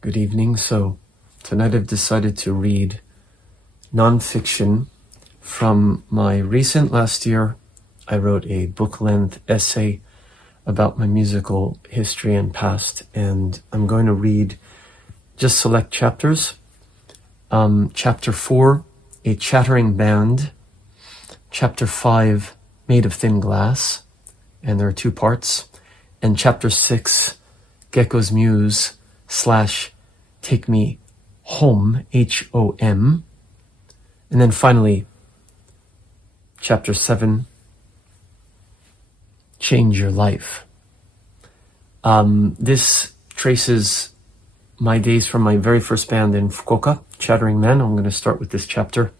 Good evening. So tonight I've decided to read nonfiction from my recent last year. I wrote a book-length essay about my musical history and past, and I'm going to read just select chapters. Chapter 4, A Chattering Band. Chapter 5, Made of Thin Glass, and there are two parts. And Chapter 6, Gecko's Muse / Take Me HOM, HOM. And then finally, Chapter 7, Change Your Life. This traces my days from my very first band in Fukuoka, Chattering Men. I'm going to start with this chapter.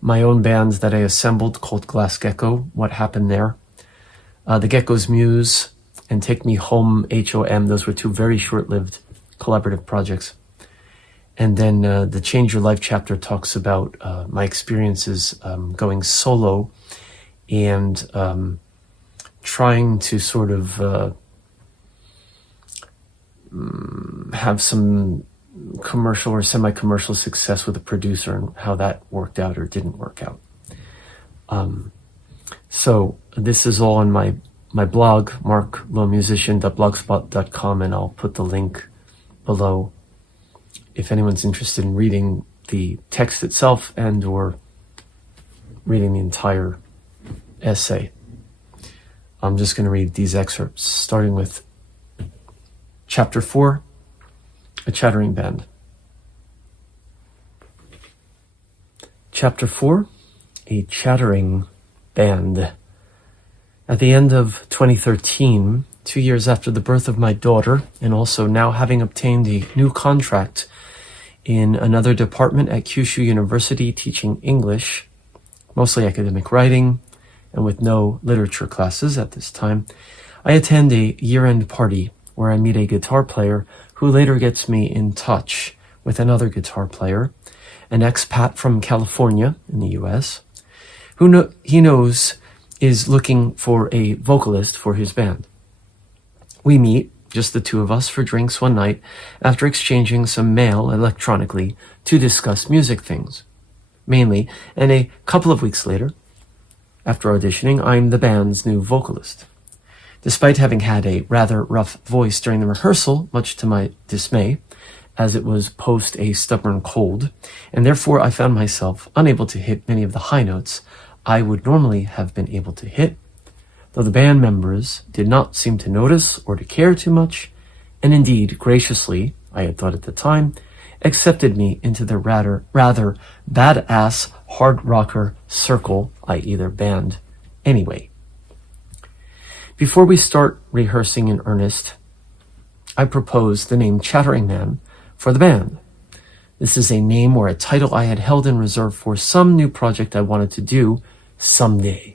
My own bands that I assembled called Glass Gecko, what happened there. The Gecko's Muse and Take Me HOM, HOM, those were two very short-lived collaborative projects. And then the Change Your Life chapter talks about my experiences going solo and trying to sort of have some commercial or semi-commercial success with a producer and how that worked out or didn't work out. So this is all on my blog, marclowemusician.blogspot.com, and I'll put the link below if anyone's interested in reading the text itself and or reading the entire essay. I'm just going to read these excerpts, starting with Chapter 4, A Chattering Band. Chapter 4, A Chattering Band. At the end of 2013, 2 years after the birth of my daughter, and also now having obtained a new contract in another department at Kyushu University teaching English, mostly academic writing, and with no literature classes at this time, I attend a year-end party where I meet a guitar player who later gets me in touch with another guitar player, an expat from California in the US, who he knows is looking for a vocalist for his band. We meet, just the two of us, for drinks one night after exchanging some mail electronically to discuss music things, mainly, and a couple of weeks later, after auditioning, I'm the band's new vocalist. Despite having had a rather rough voice during the rehearsal, much to my dismay, as it was post a stubborn cold, and therefore I found myself unable to hit many of the high notes I would normally have been able to hit, though the band members did not seem to notice or to care too much, and indeed graciously, I had thought at the time, accepted me into their rather badass hard rocker circle, i.e. their band, anyway. Before we start rehearsing in earnest, I proposed the name Chattering Man for the band. This is a name or a title I had held in reserve for some new project I wanted to do someday.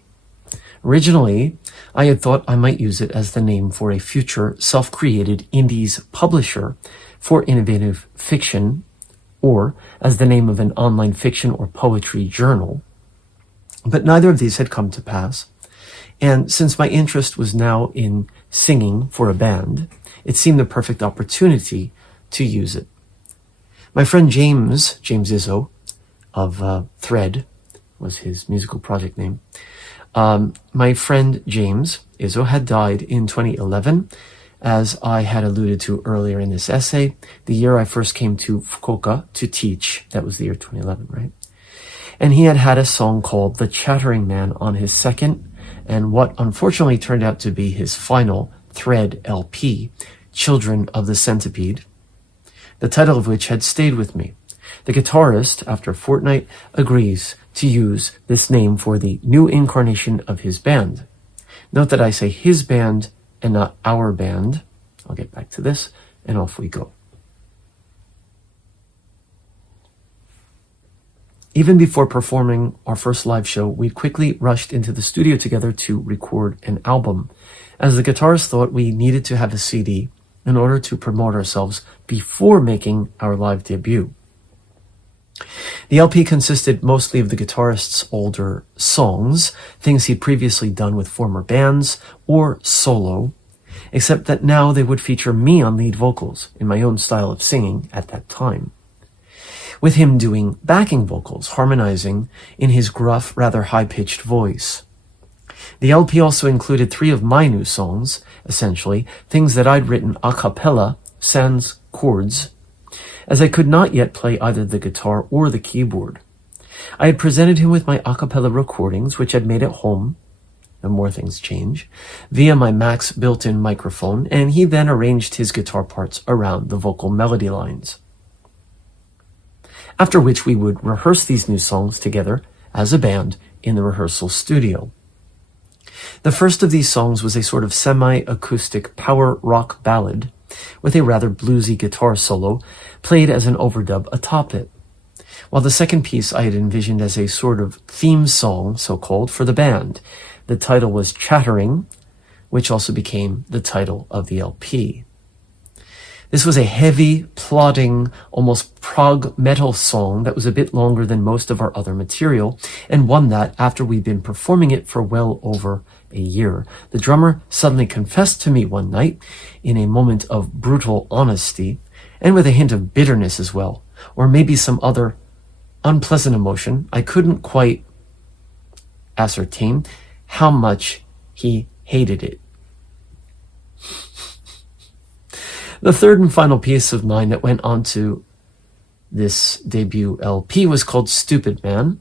Originally, I had thought I might use it as the name for a future self-created indies publisher for innovative fiction, or as the name of an online fiction or poetry journal. But neither of these had come to pass. And since my interest was now in singing for a band, it seemed the perfect opportunity to use it. My friend James Izzo of Thread was his musical project name. My friend James Izzo had died in 2011, as I had alluded to earlier in this essay, the year I first came to Fukuoka to teach. That was the year 2011, right? And he had had a song called The Chattering Man on his second, and what unfortunately turned out to be his final Thread LP, Children of the Centipede, the title of which had stayed with me. The guitarist, after a fortnight, agrees to use this name for the new incarnation of his band. Note that I say his band and not our band. I'll get back to this, and off we go. Even before performing our first live show, we quickly rushed into the studio together to record an album, as the guitarist thought we needed to have a CD in order to promote ourselves before making our live debut. The LP consisted mostly of the guitarist's older songs, things he'd previously done with former bands or solo, except that now they would feature me on lead vocals in my own style of singing at that time, with him doing backing vocals, harmonizing in his gruff, rather high-pitched voice. The LP also included 3 of my new songs, essentially, things that I'd written a cappella, sans chords, as I could not yet play either the guitar or the keyboard. I had presented him with my a cappella recordings, which I'd made at home, the more things change, via my Mac's built-in microphone, and he then arranged his guitar parts around the vocal melody lines. After which we would rehearse these new songs together as a band in the rehearsal studio. The first of these songs was a sort of semi-acoustic power rock ballad with a rather bluesy guitar solo played as an overdub atop it, while the second piece I had envisioned as a sort of theme song, so-called, for the band. The title was Chattering, which also became the title of the LP. This was a heavy, plodding, almost prog metal song that was a bit longer than most of our other material, and one that, after we'd been performing it for well over a year, the drummer suddenly confessed to me one night, in a moment of brutal honesty, and with a hint of bitterness as well, or maybe some other unpleasant emotion. I couldn't quite ascertain how much he hated it. The third and final piece of mine that went onto this debut LP was called Stupid Man,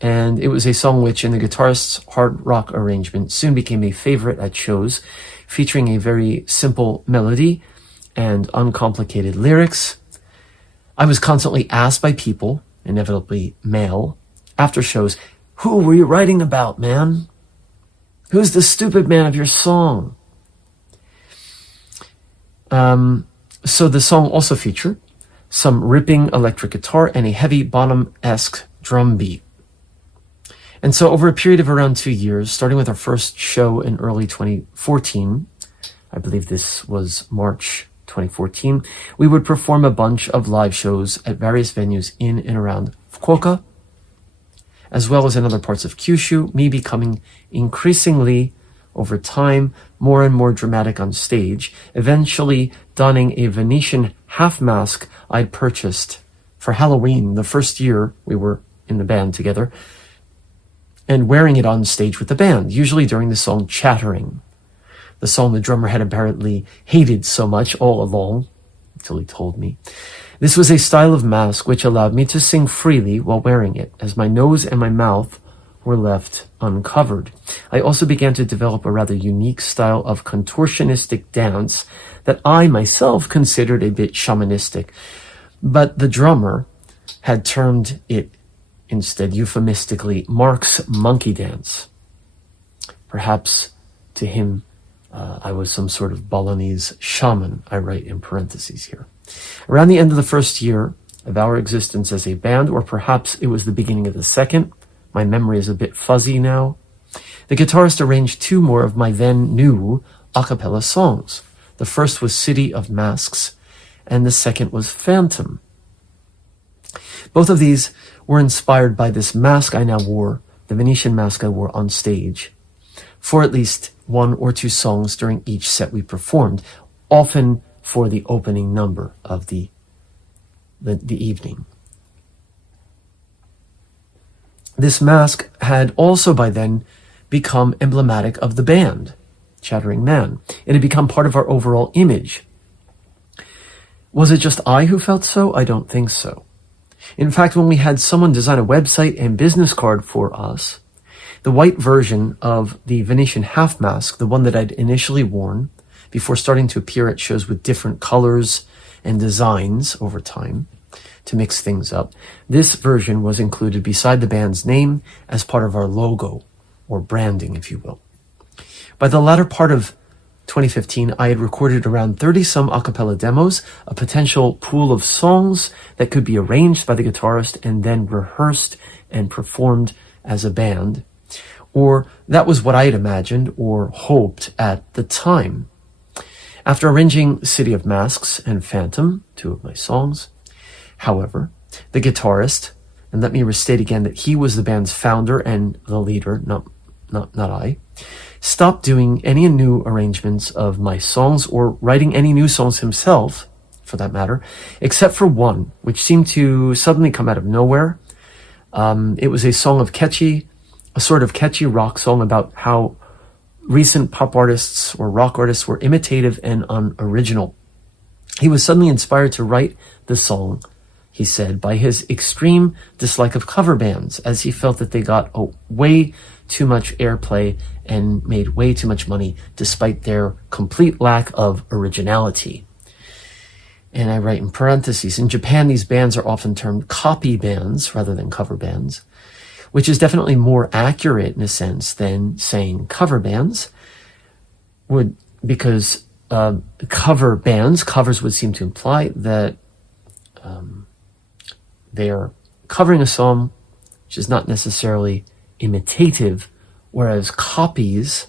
and it was a song which, in the guitarist's hard rock arrangement, soon became a favorite at shows, featuring a very simple melody and uncomplicated lyrics. I was constantly asked by people, inevitably male, after shows, "Who were you writing about, man? Who's the stupid man of your song?" So the song also featured some ripping electric guitar and a heavy Bonham-esque drum beat. And so over a period of around 2 years, starting with our first show in early 2014, I believe this was March 2014, we would perform a bunch of live shows at various venues in and around Fukuoka, as well as in other parts of Kyushu, me becoming increasingly, over time, more and more dramatic on stage, eventually donning a Venetian half mask I'd purchased for Halloween the first year we were in the band together, and wearing it on stage with the band, usually during the song Chattering, the song the drummer had apparently hated so much all along, until he told me. This was a style of mask which allowed me to sing freely while wearing it, as my nose and my mouth were left uncovered. I also began to develop a rather unique style of contortionistic dance that I myself considered a bit shamanistic, but the drummer had termed it instead euphemistically Marc's monkey dance. Perhaps to him I was some sort of Balinese shaman, I write in parentheses here. Around the end of the first year of our existence as a band, or perhaps it was the beginning of the second, my memory is a bit fuzzy now, the guitarist arranged 2 more of my then new a cappella songs. The first was City of Masks, and the second was Phantom. Both of these were inspired by this mask I now wore, the Venetian mask I wore on stage, for at least 1 or 2 songs during each set we performed, often for the opening number of the evening. This mask had also by then become emblematic of the band, Chattering Man. It had become part of our overall image. Was it just I who felt so? I don't think so. In fact, when we had someone design a website and business card for us, the white version of the Venetian half mask, the one that I'd initially worn before starting to appear at shows with different colors and designs over time, to mix things up, this version was included beside the band's name as part of our logo, or branding, if you will. By the latter part of 2015, I had recorded around 30-some a cappella demos, a potential pool of songs that could be arranged by the guitarist and then rehearsed and performed as a band. Or that was what I had imagined or hoped at the time. After arranging City of Masks and Phantom, 2 of my songs, however, the guitarist, and let me restate again that he was the band's founder and the leader, not I, stopped doing any new arrangements of my songs or writing any new songs himself, for that matter, except for one, which seemed to suddenly come out of nowhere. It was a sort of catchy rock song about how recent pop artists or rock artists were imitative and unoriginal. He was suddenly inspired to write the song, he said, by his extreme dislike of cover bands, as he felt that they got way too much airplay and made way too much money despite their complete lack of originality. And I write in parentheses, in Japan, these bands are often termed copy bands rather than cover bands, which is definitely more accurate in a sense than saying cover bands, because covers would seem to imply that they are covering a song which is not necessarily imitative, whereas copies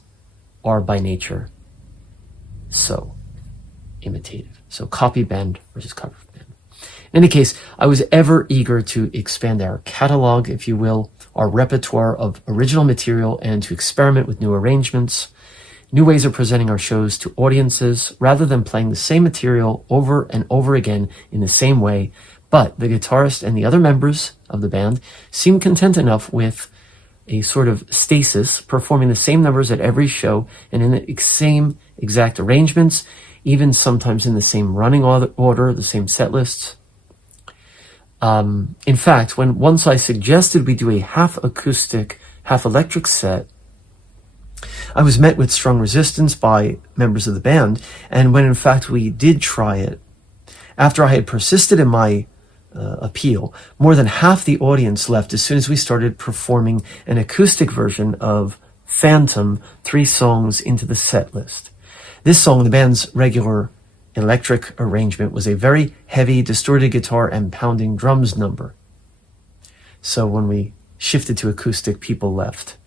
are by nature so imitative. So copy band versus cover band. In any case, I was ever eager to expand our catalog, if you will, our repertoire of original material, and to experiment with new arrangements, new ways of presenting our shows to audiences, rather than playing the same material over and over again in the same way. But the guitarist and the other members of the band seemed content enough with a sort of stasis, performing the same numbers at every show and in the same exact arrangements, even sometimes in the same running order, the same set lists. In fact, when once I suggested we do a half acoustic, half electric set, I was met with strong resistance by members of the band. And when in fact we did try it, after I had persisted in my appeal, more than half the audience left as soon as we started performing an acoustic version of Phantom 3 songs into the set list. This song, the band's regular electric arrangement, was a very heavy, distorted guitar and pounding drums number. So when we shifted to acoustic, people left.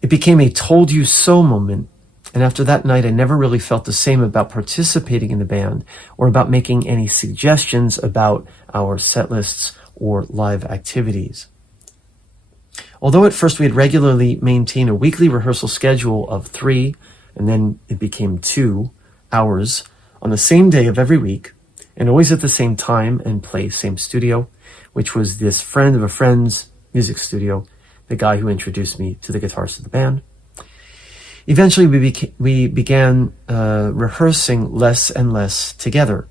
It became a told you so moment, and after that night I never really felt the same about participating in the band or about making any suggestions about our set lists or live activities. Although at first we had regularly maintained a weekly rehearsal schedule of 3, and then it became 2 hours on the same day of every week, and always at the same time and place, same studio, which was this friend of a friend's music studio, the guy who introduced me to the guitarist of the band. Eventually we began rehearsing less and less together,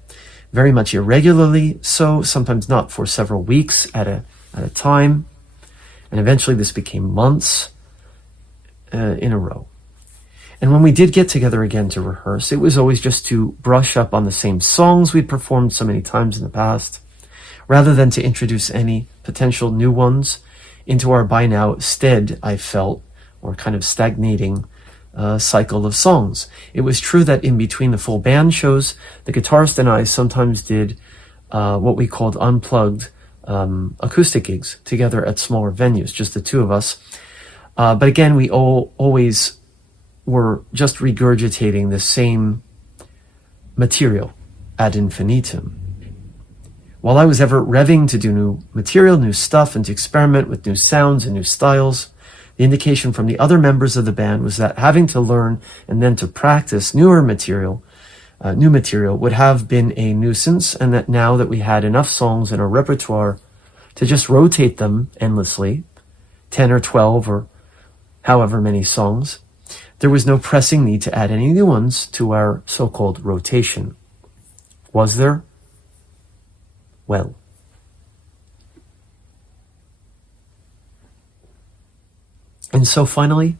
very much irregularly, so sometimes not for several weeks at a time, and eventually this became months in a row. And when we did get together again to rehearse, it was always just to brush up on the same songs we'd performed so many times in the past, rather than to introduce any potential new ones into our by now stead, I felt, or kind of stagnating cycle of songs. It was true that in between the full band shows, the guitarist and I sometimes did what we called unplugged acoustic gigs together at smaller venues, just the two of us. But again, we always were just regurgitating the same material ad infinitum. While I was ever revving to do new material, new stuff, and to experiment with new sounds and new styles, the indication from the other members of the band was that having to learn and then to practice new material would have been a nuisance, and that now that we had enough songs in our repertoire to just rotate them endlessly, 10 or 12 or however many songs, there was no pressing need to add any new ones to our so-called rotation. Was there? Well. And so finally,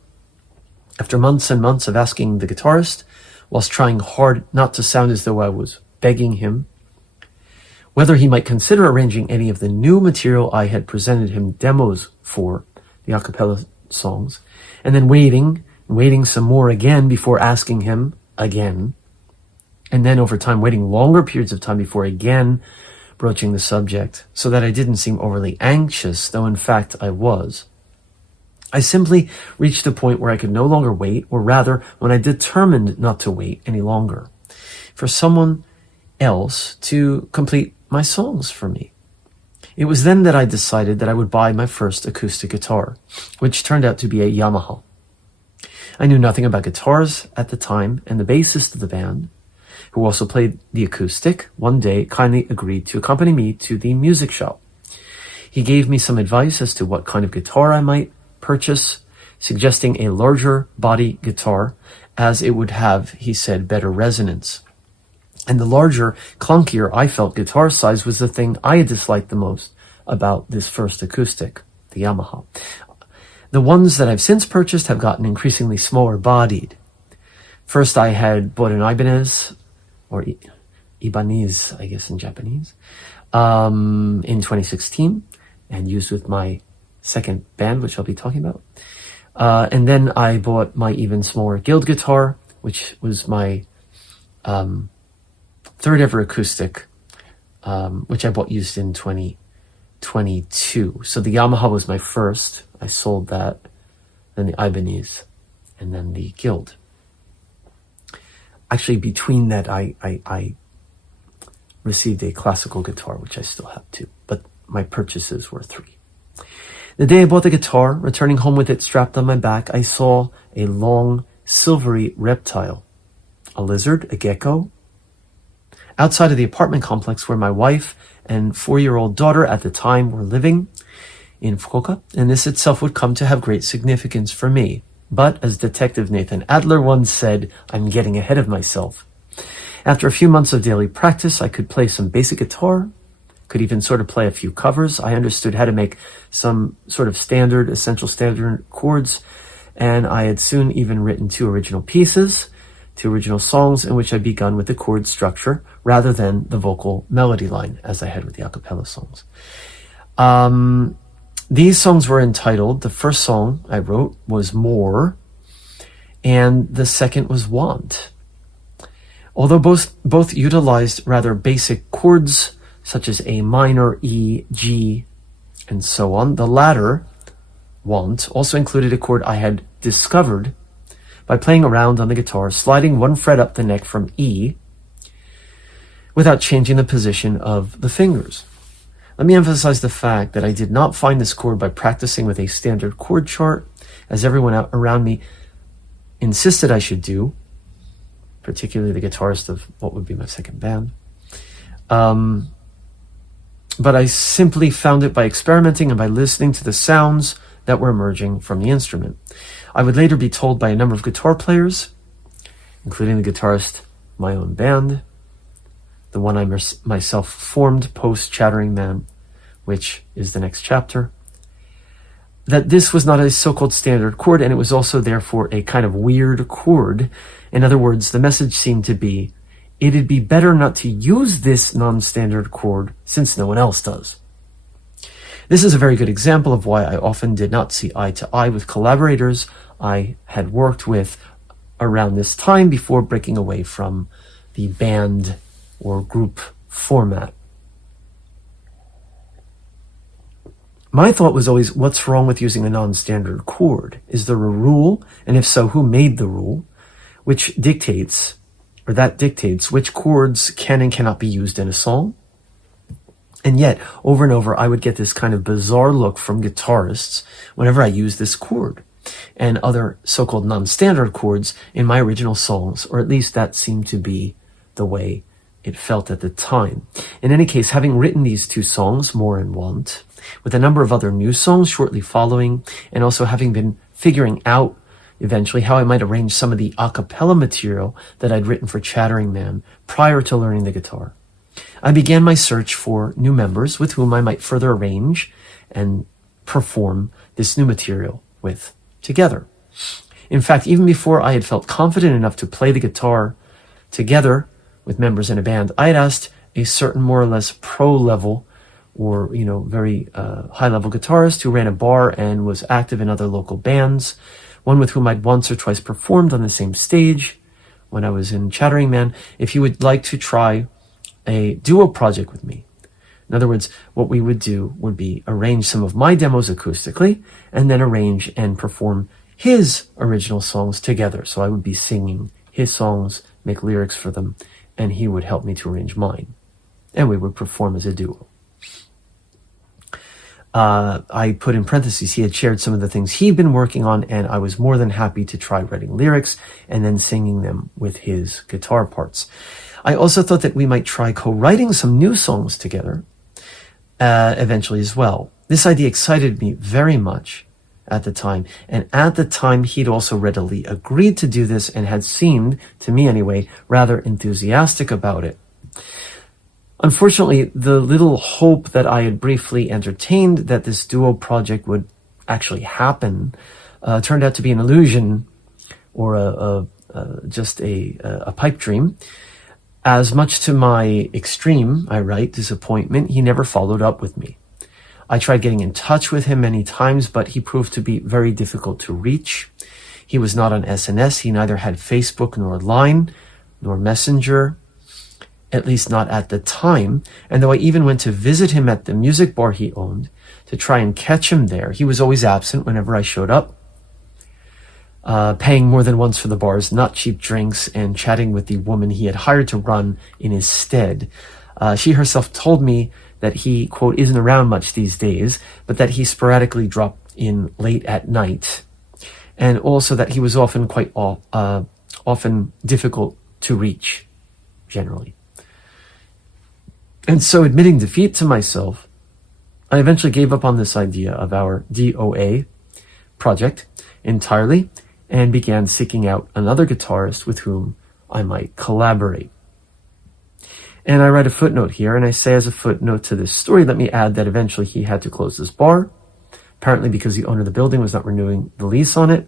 after months and months of asking the guitarist, whilst trying hard not to sound as though I was begging him, whether he might consider arranging any of the new material I had presented him demos for, the a cappella songs, and then waiting some more again before asking him again, and then over time waiting longer periods of time before again broaching the subject, so that I didn't seem overly anxious, though in fact I was. I simply reached a point where I could no longer wait, or rather, when I determined not to wait any longer, for someone else to complete my songs for me. It was then that I decided that I would buy my first acoustic guitar, which turned out to be a Yamaha. I knew nothing about guitars at the time, and the bassist of the band, who also played the acoustic, one day kindly agreed to accompany me to the music shop. He gave me some advice as to what kind of guitar I might purchase, suggesting a larger body guitar, as it would have, he said, better resonance. And the larger, clunkier I felt guitar size was the thing I had disliked the most about this first acoustic, the Yamaha. The ones that I've since purchased have gotten increasingly smaller bodied. First I had bought an Ibanez, or Ibanez, I guess in Japanese, in 2016, and used with my second band, which I'll be talking about. And then I bought my even smaller Guild guitar, which was my third ever acoustic, which I bought used in 2022. So the Yamaha was my first. I sold that, then the Ibanez, and then the Guild. Actually, between that, I received a classical guitar, which I still have too, but my purchases were 3. The day I bought the guitar, returning home with it strapped on my back, I saw a long, silvery reptile, a lizard, a gecko, outside of the apartment complex where my wife and 4-year-old daughter at the time were living in Fukuoka, and this itself would come to have great significance for me. But, as Detective Nathan Adler once said, I'm getting ahead of myself. After a few months of daily practice, I could play some basic guitar, could even sort of play a few covers. I understood how to make some sort of essential standard chords, and I had soon even written 2 original pieces, 2 original songs in which I'd begun with the chord structure rather than the vocal melody line, as I had with the a cappella songs. These songs were entitled, the first song I wrote was More, and the second was Want. Although both utilized rather basic chords, such as A minor, E, G, and so on, the latter, Want, also included a chord I had discovered by playing around on the guitar, sliding 1 fret up the neck from E, without changing the position of the fingers. Let me emphasize the fact that I did not find this chord by practicing with a standard chord chart, as everyone around me insisted I should do, particularly the guitarist of what would be my second band. But I simply found it by experimenting and by listening to the sounds that were emerging from the instrument. I would later be told by a number of guitar players, including the guitarist of my own band, the one I myself formed post Chattering Man, which is the next chapter, that this was not a so-called standard chord, and it was also therefore a kind of weird chord. In other words, the message seemed to be, it'd be better not to use this non-standard chord since no one else does. This is a very good example of why I often did not see eye to eye with collaborators I had worked with around this time before breaking away from the band or group format. My thought was always, what's wrong with using a non-standard chord? Is there a rule? And if so, who made the rule? Which dictates which chords can and cannot be used in a song? And yet, over and over, I would get this kind of bizarre look from guitarists whenever I used this chord and other so-called non-standard chords in my original songs, or at least that seemed to be the way it felt at the time. In any case, having written these 2 songs, More and Want, with a number of other new songs shortly following, and also having been figuring out eventually how I might arrange some of the a cappella material that I'd written for Chattering Man prior to learning the guitar, I began my search for new members with whom I might further arrange and perform this new material with together. In fact, even before I had felt confident enough to play the guitar together with members in a band, I had asked a certain more or less pro level or, very high-level guitarist who ran a bar and was active in other local bands, one with whom I'd once or twice performed on the same stage when I was in Chattering Man, if he would like to try a duo project with me. In other words, what we would do would be arrange some of my demos acoustically and then arrange and perform his original songs together. So I would be singing his songs, make lyrics for them, and he would help me to arrange mine. And we would perform as a duo. I put in parentheses, he had shared some of the things he'd been working on, and I was more than happy to try writing lyrics and then singing them with his guitar parts. I also thought that we might try co-writing some new songs together eventually as well. This idea excited me very much at the time, and at the time he'd also readily agreed to do this and had seemed, to me anyway, rather enthusiastic about it. Unfortunately, the little hope that I had briefly entertained that this duo project would actually happen turned out to be an illusion, or just a pipe dream. As much to my extreme, I write, disappointment, he never followed up with me. I tried getting in touch with him many times, but he proved to be very difficult to reach. He was not on SNS. He neither had Facebook nor Line nor Messenger, at least not at the time. And though I even went to visit him at the music bar he owned to try and catch him there, he was always absent whenever I showed up, paying more than once for the bars, not cheap drinks, and chatting with the woman he had hired to run in his stead. She herself told me that he, quote, isn't around much these days, but that he sporadically dropped in late at night, and also that he was often often difficult to reach, generally. And so, admitting defeat to myself, I eventually gave up on this idea of our DOA project entirely and began seeking out another guitarist with whom I might collaborate. And I write a footnote here, and I say as a footnote to this story, let me add that eventually he had to close this bar, apparently because the owner of the building was not renewing the lease on it.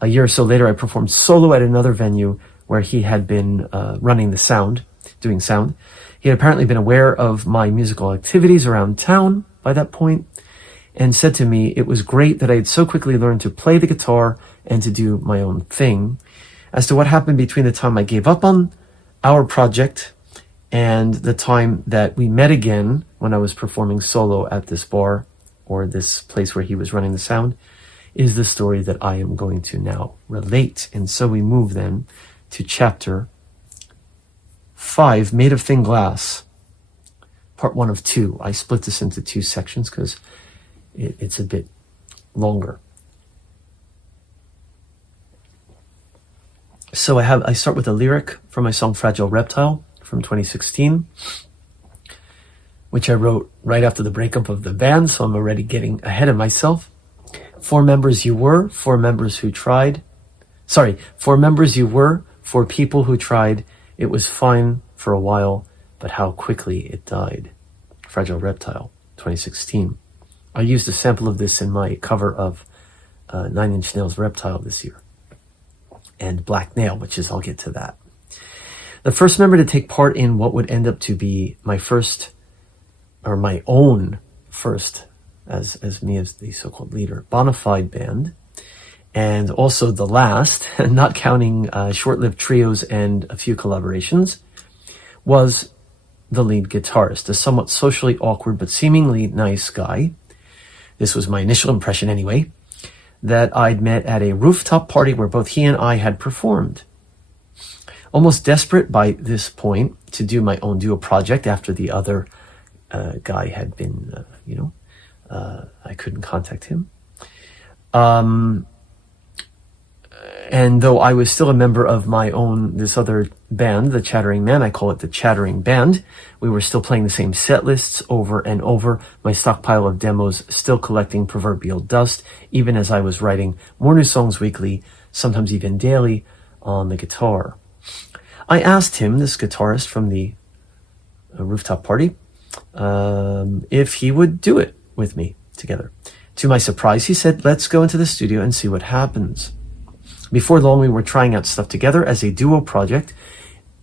A year or so later, I performed solo at another venue where he had been running the sound, doing sound. He had apparently been aware of my musical activities around town by that point, and said to me it was great that I had so quickly learned to play the guitar and to do my own thing. As to what happened between the time I gave up on our project and the time that we met again when I was performing solo at this bar, or this place where he was running the sound, is the story that I am going to now relate. And so we move then to chapter 5, Made of Thin Glass, part 1 of 2. I split this into 2 sections because it's a bit longer. So I start with a lyric from my song Fragile Reptile from 2016, which I wrote right after the breakup of the band, so I'm already getting ahead of myself. 4 members you were, 4 members who tried. 4 members you were, 4 people who tried. It was fine for a while, but how quickly it died. Fragile Reptile, 2016. I used a sample of this in my cover of 9 Inch Nails' Reptile this year, and Black Nail, which is, I'll get to that. The first member to take part in what would end up to be my first, or my own first, as me as the so-called leader, bona fide band, and also the last, not counting short-lived trios and a few collaborations, was the lead guitarist, a somewhat socially awkward but seemingly nice guy. This was my initial impression anyway, that I'd met at a rooftop party where both he and I had performed. Almost desperate by this point to do my own duo project after the other guy had been, I couldn't contact him. And though I was still a member of my own, this other band, the Chattering Man, I call it the Chattering Band, we were still playing the same set lists over and over, my stockpile of demos still collecting proverbial dust, even as I was writing more new songs weekly, sometimes even daily, on the guitar. I asked him, this guitarist from the rooftop party, if he would do it with me together. To my surprise, he said, let's go into the studio and see what happens. Before long, we were trying out stuff together as a duo project,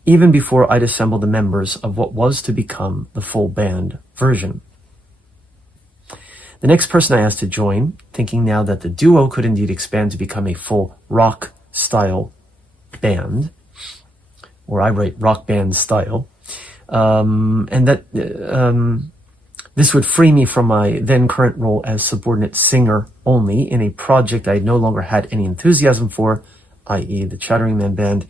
even before I'd assembled the members of what was to become the full band version. The next person I asked to join, thinking now that the duo could indeed expand to become a full rock-style band, or I write rock band style, and that this would free me from my then current role as subordinate singer only in a project I no longer had any enthusiasm for, i.e. the Chattering Man Band,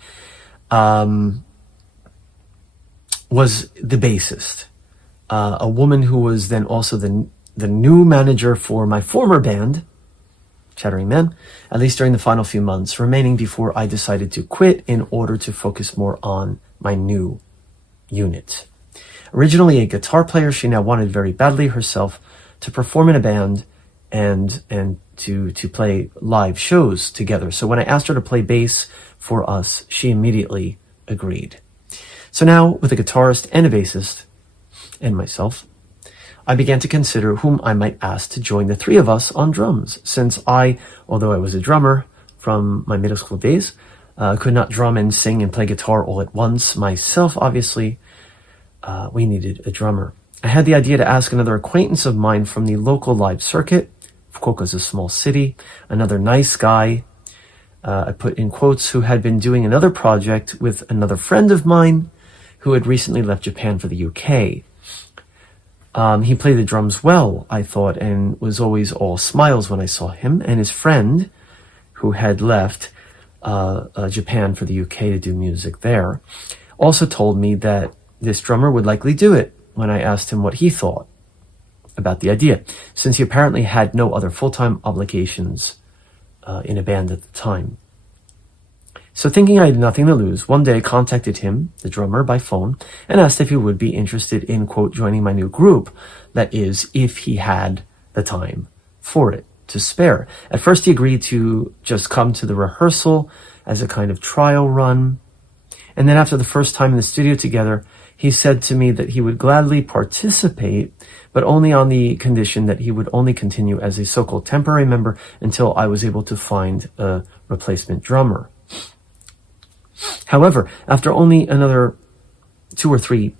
was the bassist, a woman who was then also the the new manager for my former band, Chattering Men, at least during the final few months remaining before I decided to quit in order to focus more on my new unit. Originally a guitar player, she now wanted very badly herself to perform in a band and to play live shows together. So when I asked her to play bass for us, she immediately agreed. So now, with a guitarist and a bassist, and myself, I began to consider whom I might ask to join the three of us on drums, since I, although I was a drummer from my middle school days, could not drum and sing and play guitar all at once myself, obviously. We needed a drummer. I had the idea to ask another acquaintance of mine from the local live circuit. Fukuoka is a small city. Another nice guy, I put in quotes, who had been doing another project with another friend of mine who had recently left Japan for the UK. He played the drums well, I thought, and was always all smiles when I saw him. And his friend, who had left Japan for the UK to do music there, also told me that this drummer would likely do it when I asked him what he thought about the idea, since he apparently had no other full-time obligations in a band at the time. So thinking I had nothing to lose, one day I contacted him, the drummer, by phone and asked if he would be interested in, quote, joining my new group. That is, if he had the time for it to spare. At first he agreed to just come to the rehearsal as a kind of trial run. And then after the first time in the studio together, he said to me that he would gladly participate, but only on the condition that he would only continue as a so-called temporary member until I was able to find a replacement drummer. However, after only another 2 or 3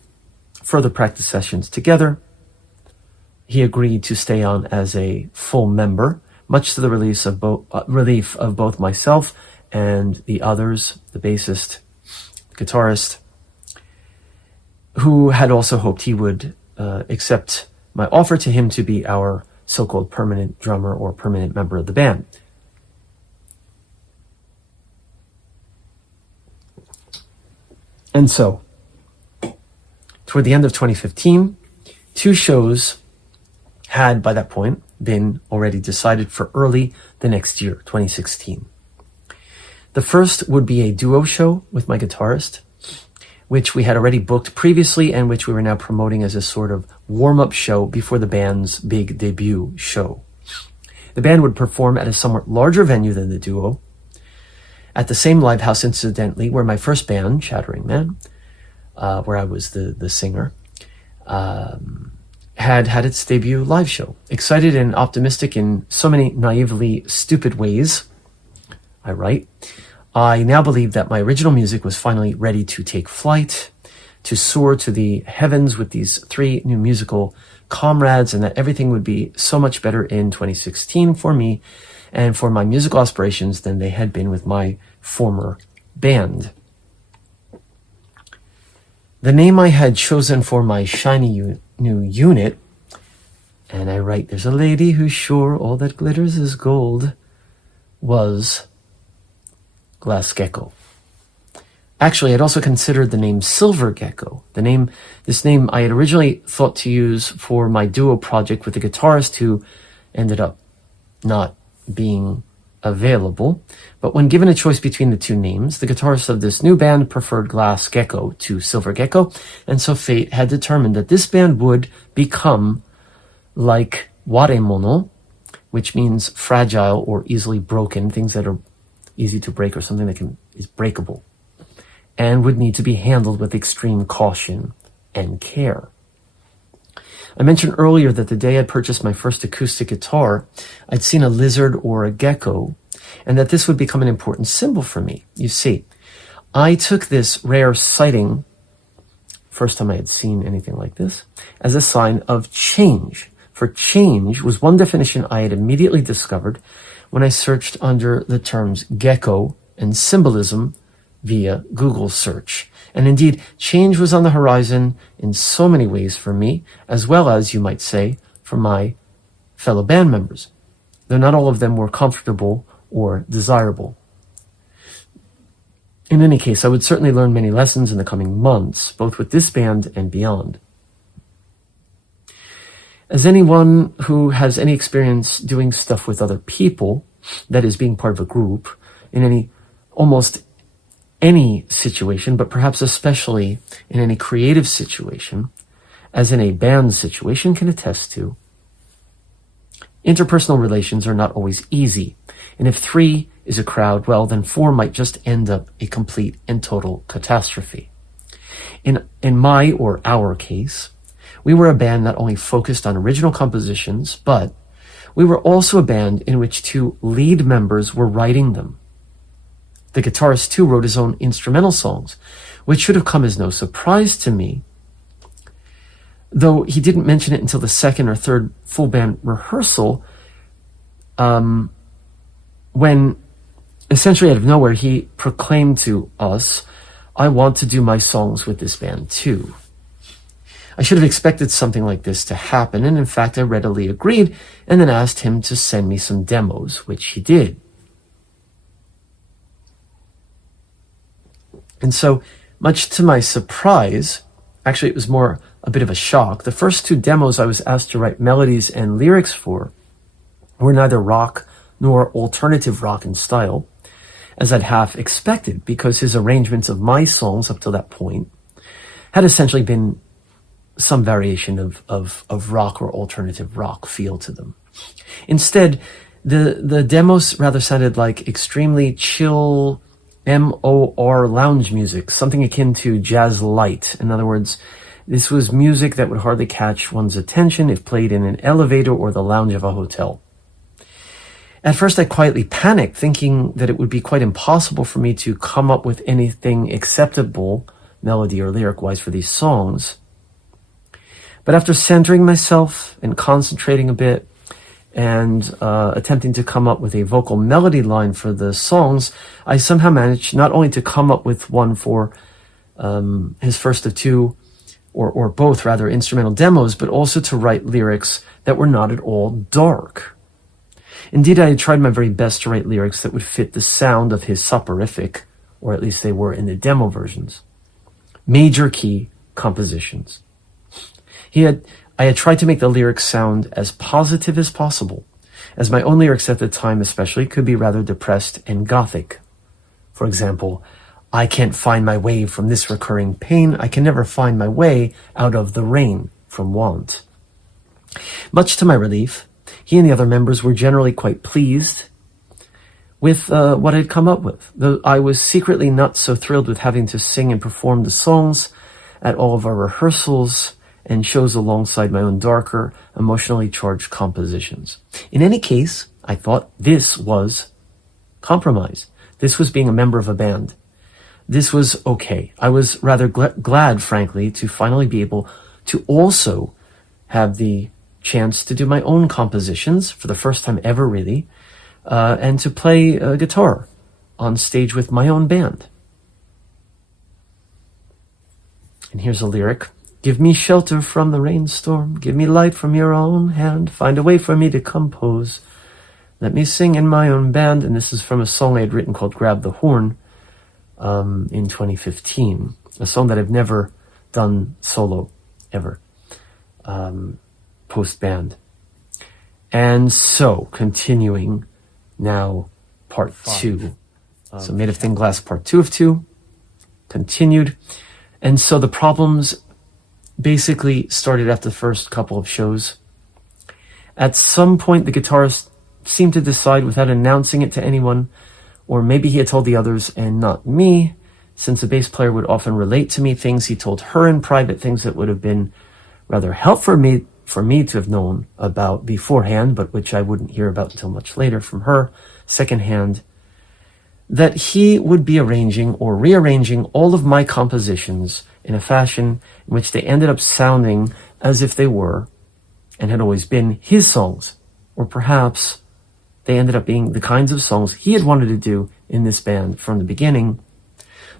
further practice sessions together, he agreed to stay on as a full member, much to the relief of both myself and the others, the bassist, the guitarist, who had also hoped he would accept my offer to him to be our so-called permanent drummer or permanent member of the band. And so, toward the end of 2015, 2 shows had, by that point, been already decided for early the next year, 2016. The first would be a duo show with my guitarist, which we had already booked previously and which we were now promoting as a sort of warm-up show before the band's big debut show. The band would perform at a somewhat larger venue than the duo, at the same live house, incidentally, where my first band, Chattering Men, where I was the singer, had its debut live show. Excited and optimistic in so many naively stupid ways, I write, I now believe that my original music was finally ready to take flight, to soar to the heavens with these 3 new musical comrades, and that everything would be so much better in 2016 for me and for my musical aspirations than they had been with my former band. The name I had chosen for my shiny new unit, and I write, there's a lady who's sure all that glitters is gold, was Glass Gecko. Actually, I'd also considered the name Silver Gecko. This name I had originally thought to use for my duo project with the guitarist who ended up not being available. But when given a choice between the 2 names, the guitarist of this new band preferred Glass Gecko to Silver Gecko, and so fate had determined that this band would become like waremono, which means fragile or easily broken, things that are easy to break or something that is breakable, and would need to be handled with extreme caution and care. I mentioned earlier that the day I purchased my first acoustic guitar, I'd seen a lizard or a gecko, and that this would become an important symbol for me. You see, I took this rare sighting, first time I had seen anything like this, as a sign of change. For change was one definition I had immediately discovered when I searched under the terms gecko and symbolism via Google search. And indeed, change was on the horizon in so many ways for me, as well as, you might say, for my fellow band members, though not all of them were comfortable or desirable. In any case, I would certainly learn many lessons in the coming months, both with this band and beyond. As anyone who has any experience doing stuff with other people, that is being part of a group, in almost any situation, but perhaps especially in any creative situation, as in a band situation, can attest to, interpersonal relations are not always easy. And if 3 is a crowd, well, then 4 might just end up a complete and total catastrophe. In my or our case, we were a band not only focused on original compositions, but we were also a band in which 2 lead members were writing them. The guitarist, too, wrote his own instrumental songs, which should have come as no surprise to me, though he didn't mention it until the second or third full band rehearsal, when essentially out of nowhere he proclaimed to us, "I want to do my songs with this band too." I should have expected something like this to happen, and in fact I readily agreed, and then asked him to send me some demos, which he did. And so, much to my surprise, actually it was more a bit of a shock, the first 2 demos I was asked to write melodies and lyrics for were neither rock nor alternative rock in style, as I'd half expected, because his arrangements of my songs up to that point had essentially been some variation of rock or alternative rock feel to them. Instead, the demos rather sounded like extremely chill MOR lounge music, something akin to jazz light. In other words, this was music that would hardly catch one's attention if played in an elevator or the lounge of a hotel. At first I quietly panicked, thinking that it would be quite impossible for me to come up with anything acceptable, melody or lyric-wise, for these songs. But after centering myself and concentrating a bit and attempting to come up with a vocal melody line for the songs, I somehow managed not only to come up with one for his first of 2, or both rather, instrumental demos, but also to write lyrics that were not at all dark. Indeed, I had tried my very best to write lyrics that would fit the sound of his soporific, or at least they were in the demo versions, major key compositions. I had tried to make the lyrics sound as positive as possible, as my own lyrics at the time especially could be rather depressed and gothic. For example, "I can't find my way from this recurring pain, I can never find my way out of the rain from want." Much to my relief, he and the other members were generally quite pleased with what I'd come up with, though I was secretly not so thrilled with having to sing and perform the songs at all of our rehearsals and shows alongside my own darker, emotionally charged compositions. In any case, I thought this was compromise. This was being a member of a band. This was okay. I was rather glad, frankly, to finally be able to also have the chance to do my own compositions for the first time ever, really, and to play guitar on stage with my own band. And here's a lyric. "Give me shelter from the rainstorm, give me light from your own hand, find a way for me to compose, let me sing in my own band." And this is from a song I had written called "Grab the Horn" in 2015, a song that I've never done solo, ever, post-band. And so, continuing now, part 2. So Made of Thin Glass, part 2 of 2, continued. And so the problems basically started after the first couple of shows. At some point, the guitarist seemed to decide without announcing it to anyone, or maybe he had told the others and not me, since the bass player would often relate to me things he told her in private, things that would have been rather helpful for me to have known about beforehand, but which I wouldn't hear about until much later from her, secondhand, that he would be arranging or rearranging all of my compositions in a fashion in which they ended up sounding as if they were, and had always been, his songs. Or perhaps they ended up being the kinds of songs he had wanted to do in this band from the beginning,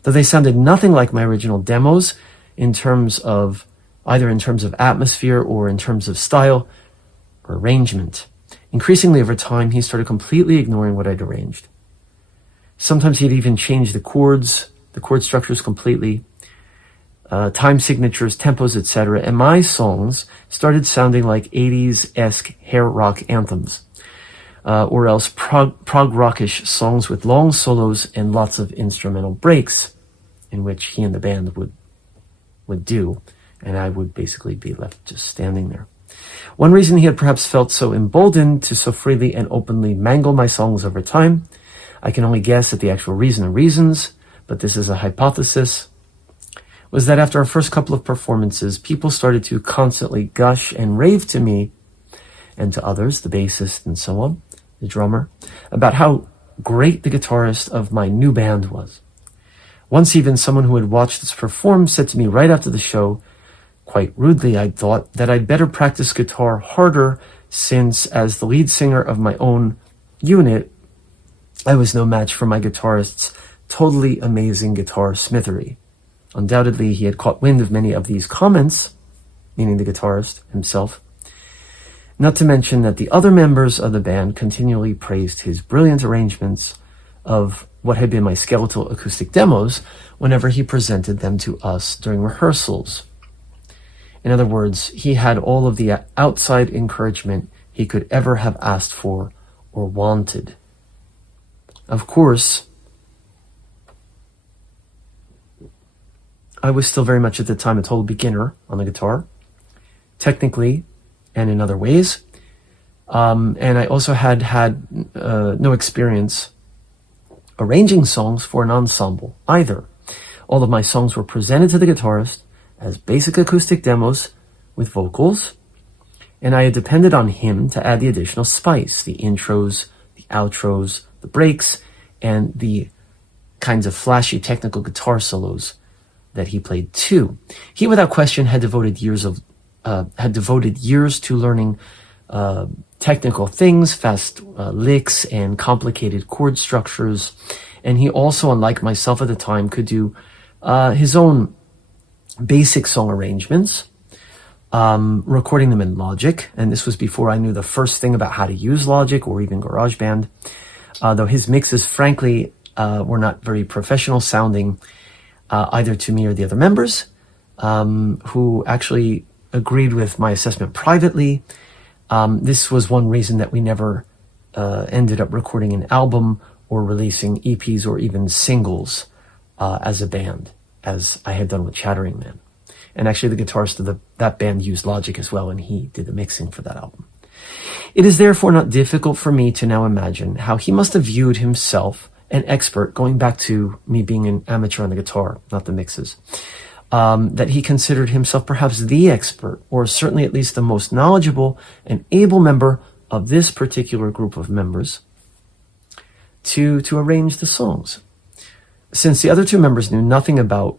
though they sounded nothing like my original demos either in terms of atmosphere or in terms of style or arrangement. Increasingly over time, he started completely ignoring what I'd arranged. Sometimes he'd even change the chord structures completely. time signatures, tempos, etc. And my songs started sounding like 80s-esque hair rock anthems, or else prog rockish songs with long solos and lots of instrumental breaks, in which he and the band would do, and I would basically be left just standing there. One reason he had perhaps felt so emboldened to so freely and openly mangle my songs over time, I can only guess at the actual reason or reasons, but this is a hypothesis, was that after our first couple of performances, people started to constantly gush and rave to me and to others, the bassist and so on, the drummer, about how great the guitarist of my new band was. Once even someone who had watched us perform said to me right after the show, quite rudely I thought, that I'd better practice guitar harder since, as the lead singer of my own unit, I was no match for my guitarist's totally amazing guitar smithery. Undoubtedly, he had caught wind of many of these comments, meaning the guitarist himself, not to mention that the other members of the band continually praised his brilliant arrangements of what had been my skeletal acoustic demos whenever he presented them to us during rehearsals. In other words, he had all of the outside encouragement he could ever have asked for or wanted. Of course, I was still very much at the time a total beginner on the guitar, technically and in other ways. And I also had no experience arranging songs for an ensemble either. All of my songs were presented to the guitarist as basic acoustic demos with vocals, and I had depended on him to add the additional spice, the intros, the outros, the breaks, and the kinds of flashy technical guitar solos that he played too. He, without question, had devoted years to learning technical things, fast licks, and complicated chord structures. And he also, unlike myself at the time, could do his own basic song arrangements, recording them in Logic. And this was before I knew the first thing about how to use Logic or even GarageBand. Though his mixes, frankly, were not very professional sounding, either to me or the other members, who actually agreed with my assessment privately. This was one reason that we never ended up recording an album or releasing EPs or even singles as a band, as I had done with Chattering Man. And actually the guitarist of that band used Logic as well, and he did the mixing for that album. It is therefore not difficult for me to now imagine how he must have viewed himself an expert, going back to me being an amateur on the guitar, not the mixes, that he considered himself perhaps the expert, or certainly at least the most knowledgeable and able member of this particular group of members to arrange the songs. Since the other two members knew nothing about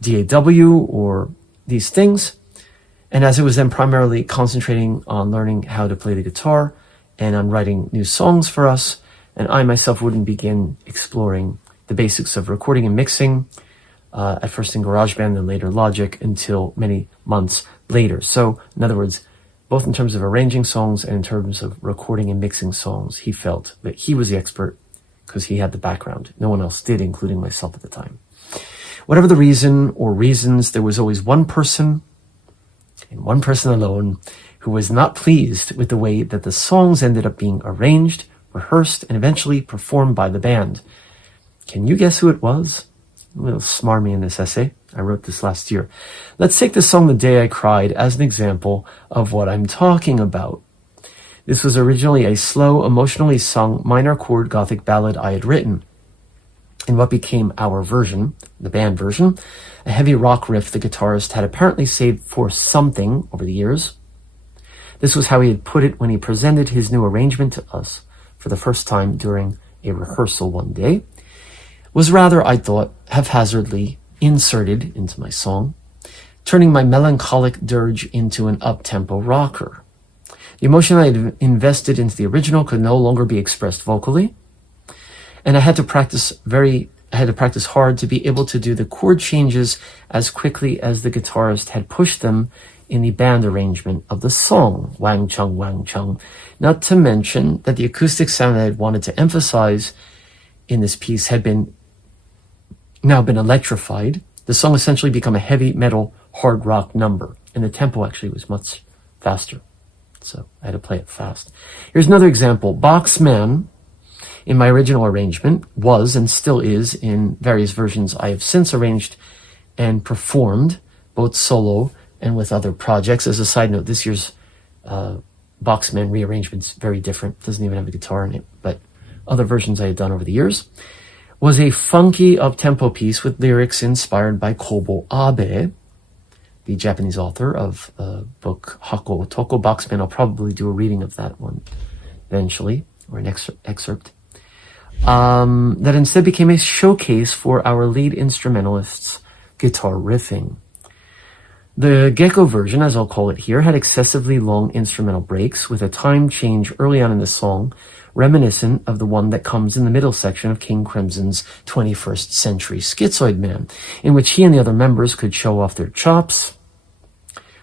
DAW or these things, and as it was then primarily concentrating on learning how to play the guitar and on writing new songs for us, and I myself wouldn't begin exploring the basics of recording and mixing, at first in GarageBand, then later Logic, until many months later. So, in other words, both in terms of arranging songs and in terms of recording and mixing songs, he felt that he was the expert because he had the background. No one else did, including myself at the time. Whatever the reason or reasons, there was always one person, and one person alone, who was not pleased with the way that the songs ended up being arranged, rehearsed, and eventually performed by the band. Can you guess who it was? A little smarmy in this essay. I wrote this last year. Let's take the song The Day I Cried as an example of what I'm talking about. This was originally a slow, emotionally sung minor chord Gothic ballad I had written. In what became our version, the band version, a heavy rock riff the guitarist had apparently saved for something over the years. This was how he had put it when he presented his new arrangement to us for the first time during a rehearsal one day. Was rather, I thought, haphazardly inserted into my song, turning my melancholic dirge into an up-tempo rocker. The emotion I had invested into the original could no longer be expressed vocally, and I had to practice hard to be able to do the chord changes as quickly as the guitarist had pushed them in the band arrangement of the song, Wang Chung, Wang Chung, not to mention that the acoustic sound I had wanted to emphasize in this piece had now been electrified the song essentially became a heavy metal hard rock number, and the tempo actually was much faster. So I had to play it fast. Here's another example. Boxman, in my original arrangement, was and still is in various versions I have since arranged and performed, both solo and with other projects. As a side note, this year's Boxman rearrangement's very different. Doesn't even have a guitar in it, but other versions I had done over the years. Was a funky up-tempo piece with lyrics inspired by Kobo Abe, the Japanese author of the book Hako Toko Boxman. I'll probably do a reading of that one eventually, or an excerpt. That instead became a showcase for our lead instrumentalist's guitar riffing. The Gecko version, as I'll call it here, had excessively long instrumental breaks with a time change early on in the song, reminiscent of the one that comes in the middle section of King Crimson's 21st Century Schizoid Man, in which he and the other members could show off their chops,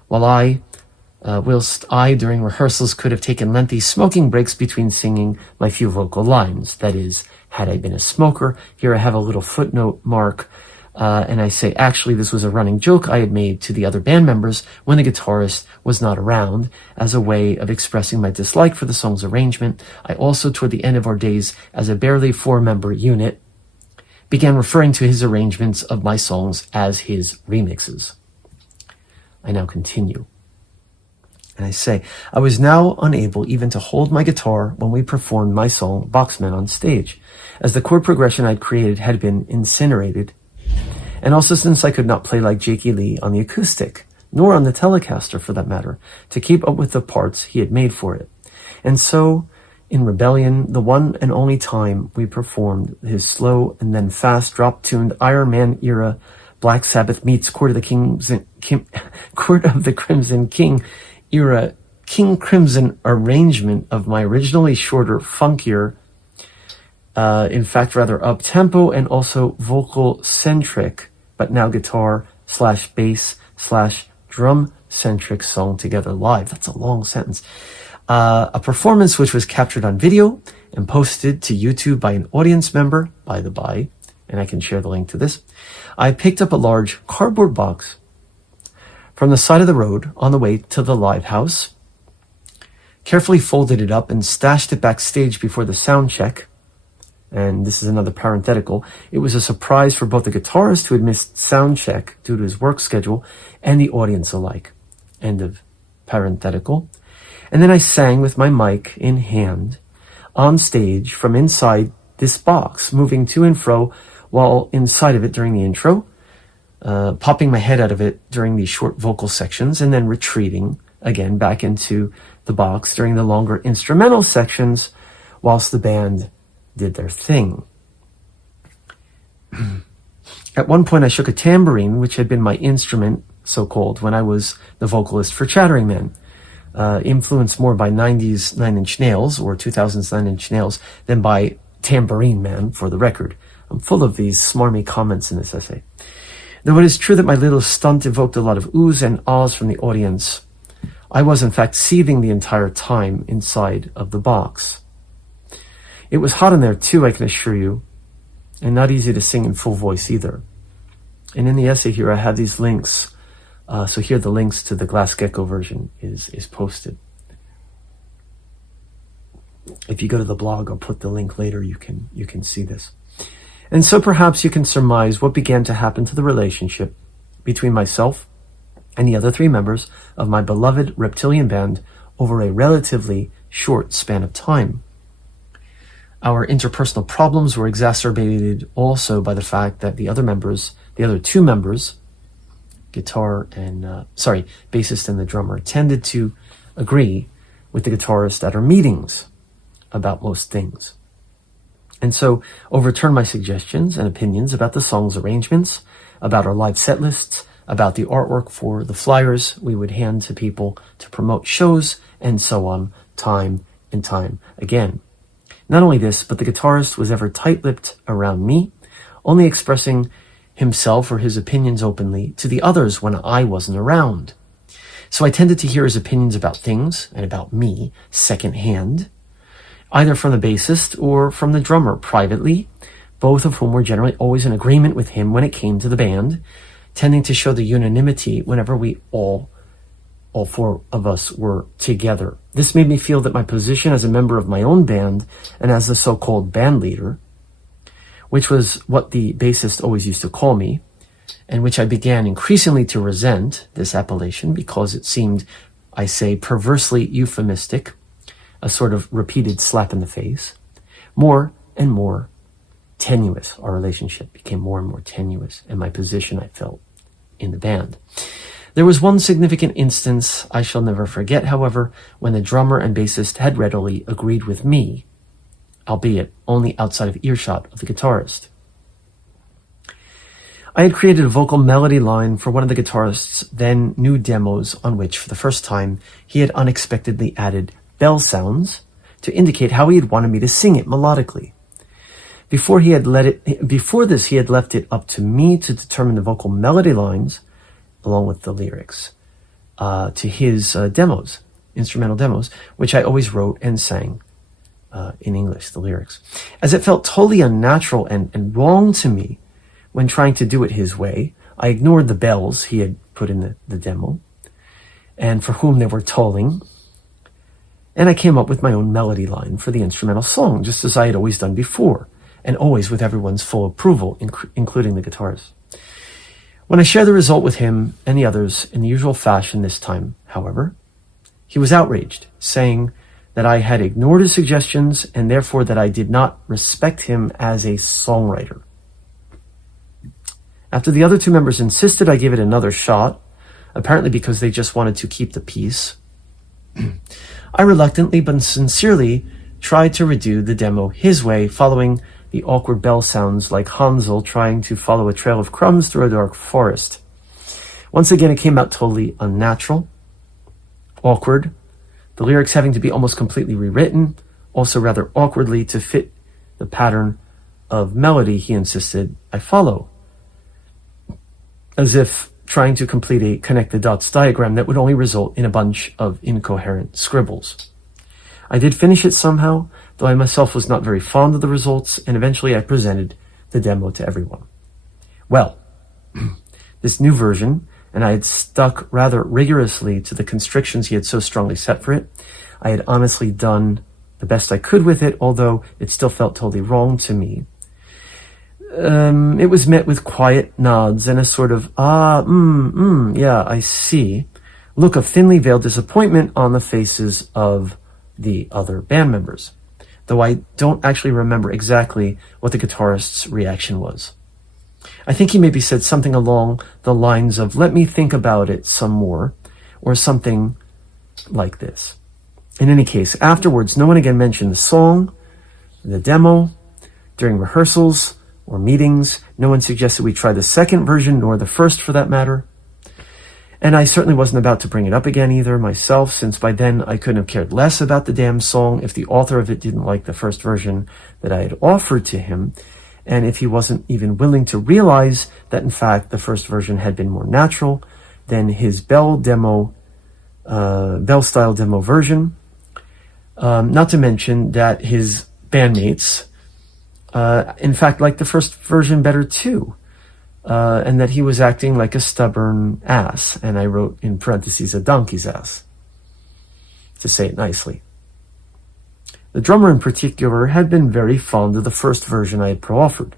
whilst I, during rehearsals, could have taken lengthy smoking breaks between singing my few vocal lines. That is, had I been a smoker. Here I have a little footnote mark, and I say, actually, this was a running joke I had made to the other band members when the guitarist was not around, as a way of expressing my dislike for the song's arrangement. I also, toward the end of our days as a barely 4-member unit, began referring to his arrangements of my songs as his remixes. I now continue. And I say, I was now unable even to hold my guitar when we performed my song Boxman on stage, as the chord progression I'd created had been incinerated, and also since I could not play like Jakey Lee on the acoustic, nor on the Telecaster for that matter, to keep up with the parts he had made for it. And so, in rebellion, the one and only time we performed his slow and then fast drop-tuned Iron Man era Black Sabbath meets Court of the Crimson King era King Crimson arrangement of my originally shorter, funkier, in fact rather up-tempo and also vocal-centric, but now guitar/bass/drum-centric song together live. That's a long sentence. A performance which was captured on video and posted to YouTube by an audience member, by the by, and I can share the link to this. I picked up a large cardboard box from the side of the road on the way to the live house, carefully folded it up and stashed it backstage before the sound check. And this is another parenthetical. It was a surprise for both the guitarist who had missed sound check due to his work schedule and the audience alike. End of parenthetical. And then I sang with my mic in hand on stage from inside this box, moving to and fro while inside of it during the intro, popping my head out of it during the short vocal sections, and then retreating again back into the box during the longer instrumental sections whilst the band did their thing. At one point I shook a tambourine, which had been my instrument, so-called, when I was the vocalist for Chattering Man, influenced more by 90s Nine Inch Nails or 2000s Nine Inch Nails than by Tambourine Man, for the record. I'm full of these smarmy comments in this essay. Though it is true that my little stunt evoked a lot of oohs and ahs from the audience, I was in fact seething the entire time inside of the box. It was hot in there too, I can assure you, and not easy to sing in full voice either. And in the essay here, I have these links. So here the links to the Glass Gecko version is posted. If you go to the blog, I'll put the link later, you can see this. And so perhaps you can surmise what began to happen to the relationship between myself and the other 3 members of my beloved reptilian band over a relatively short span of time. Our interpersonal problems were exacerbated also by the fact that the other 2 members, bassist and the drummer, tended to agree with the guitarist at our meetings about most things. And so overturned my suggestions and opinions about the song's arrangements, about our live set lists, about the artwork for the flyers we would hand to people to promote shows, and so on, time and time again. Not only this, but the guitarist was ever tight-lipped around me, only expressing himself or his opinions openly to the others when I wasn't around. So I tended to hear his opinions about things and about me secondhand, either from the bassist or from the drummer privately, both of whom were generally always in agreement with him when it came to the band, tending to show the unanimity whenever we all four of us were together. This made me feel that my position as a member of my own band and as the so-called band leader, which was what the bassist always used to call me, and which I began increasingly to resent, this appellation, because it seemed, I say, perversely euphemistic, a sort of repeated slap in the face. More and more tenuous. Our relationship became more and more tenuous, and my position, I felt, in the band. There was one significant instance I shall never forget, however, when the drummer and bassist had readily agreed with me, albeit only outside of earshot of the guitarist. I had created a vocal melody line for one of the guitarist's then new demos on which, for the first time, he had unexpectedly added bell sounds to indicate how he had wanted me to sing it melodically. Before this, he had left it up to me to determine the vocal melody lines, along with the lyrics, to his demos, instrumental demos, which I always wrote and sang in English, the lyrics. As it felt totally unnatural and wrong to me when trying to do it his way, I ignored the bells he had put in the demo, and for whom they were tolling, and I came up with my own melody line for the instrumental song, just as I had always done before, and always with everyone's full approval, including the guitarist. When I shared the result with him and the others in the usual fashion this time, however, he was outraged, saying that I had ignored his suggestions and therefore that I did not respect him as a songwriter. After the other two members insisted I give it another shot, apparently because they just wanted to keep the peace, I reluctantly but sincerely tried to redo the demo his way, following the awkward bell sounds like Hansel trying to follow a trail of crumbs through a dark forest. Once again, it came out totally unnatural, awkward, the lyrics having to be almost completely rewritten, also rather awkwardly to fit the pattern of melody he insisted I follow, as if trying to complete a connect the dots diagram that would only result in a bunch of incoherent scribbles. I did finish it somehow, though I myself was not very fond of the results, and eventually I presented the demo to everyone. Well, this new version, and I had stuck rather rigorously to the constrictions he had so strongly set for it. I had honestly done the best I could with it, although it still felt totally wrong to me. It was met with quiet nods and a sort of, yeah, I see, look of thinly veiled disappointment on the faces of the other band members, though I don't actually remember exactly what the guitarist's reaction was. I think he maybe said something along the lines of, let me think about it some more, or something like this. In any case, afterwards, no one again mentioned the song, the demo, during rehearsals or meetings. No one suggested we try the second version, nor the first for that matter. And I certainly wasn't about to bring it up again either myself, since by then I couldn't have cared less about the damn song if the author of it didn't like the first version that I had offered to him, and if he wasn't even willing to realize that in fact the first version had been more natural than his bell style demo version. Not to mention that his bandmates, in fact, liked the first version better too. And that he was acting like a stubborn ass, and I wrote in parentheses a donkey's ass, to say it nicely. The drummer in particular had been very fond of the first version I had proffered,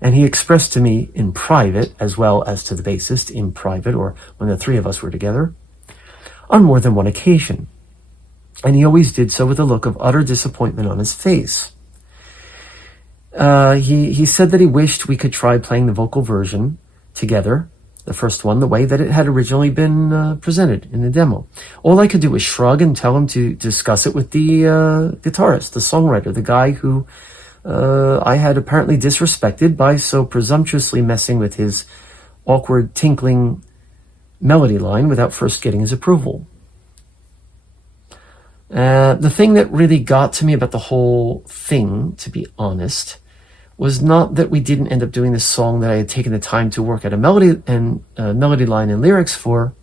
and he expressed to me in private, as well as to the bassist in private, or when the three of us were together, on more than one occasion, and he always did so with a look of utter disappointment on his face. He said that he wished we could try playing the vocal version together, the first one, the way that it had originally been presented in the demo. All I could do was shrug and tell him to discuss it with the guitarist, the songwriter, the guy who I had apparently disrespected by so presumptuously messing with his awkward tinkling melody line without first getting his approval. The thing that really got to me about the whole thing, to be honest, was not that we didn't end up doing this song that I had taken the time to work at a melody line and lyrics for.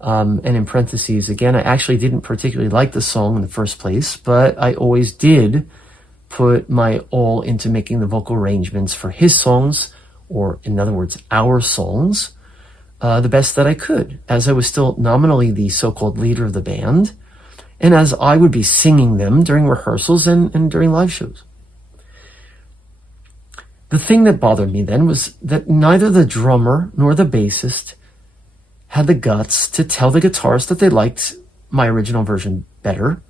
And in parentheses, again, I actually didn't particularly like the song in the first place, but I always did put my all into making the vocal arrangements for his songs or in other words, our songs, the best that I could, as I was still nominally the so-called leader of the band, and as I would be singing them during rehearsals and during live shows. The thing that bothered me then was that neither the drummer nor the bassist had the guts to tell the guitarist that they liked my original version better,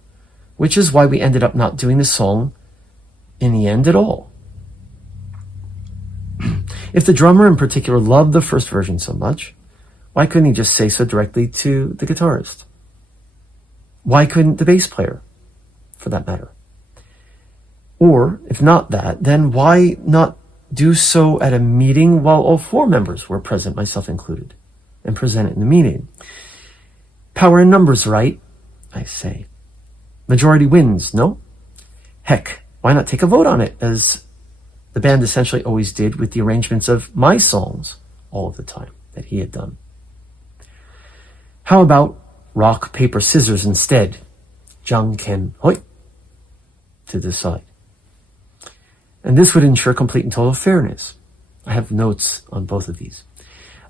which is why we ended up not doing the song in the end at all. If the drummer in particular loved the first version so much, why couldn't he just say so directly to the guitarist? Why couldn't the bass player, for that matter? Or, if not that, then why not do so at a meeting while all four members were present, myself included, and present it in the meeting? Power in numbers, right? I say. Majority wins, no? Heck, why not take a vote on it, as the band essentially always did with the arrangements of my songs all of the time that he had done? How about rock, paper, scissors instead? Jang, Ken, hoi, to decide. And this would ensure complete and total fairness. I have notes on both of these.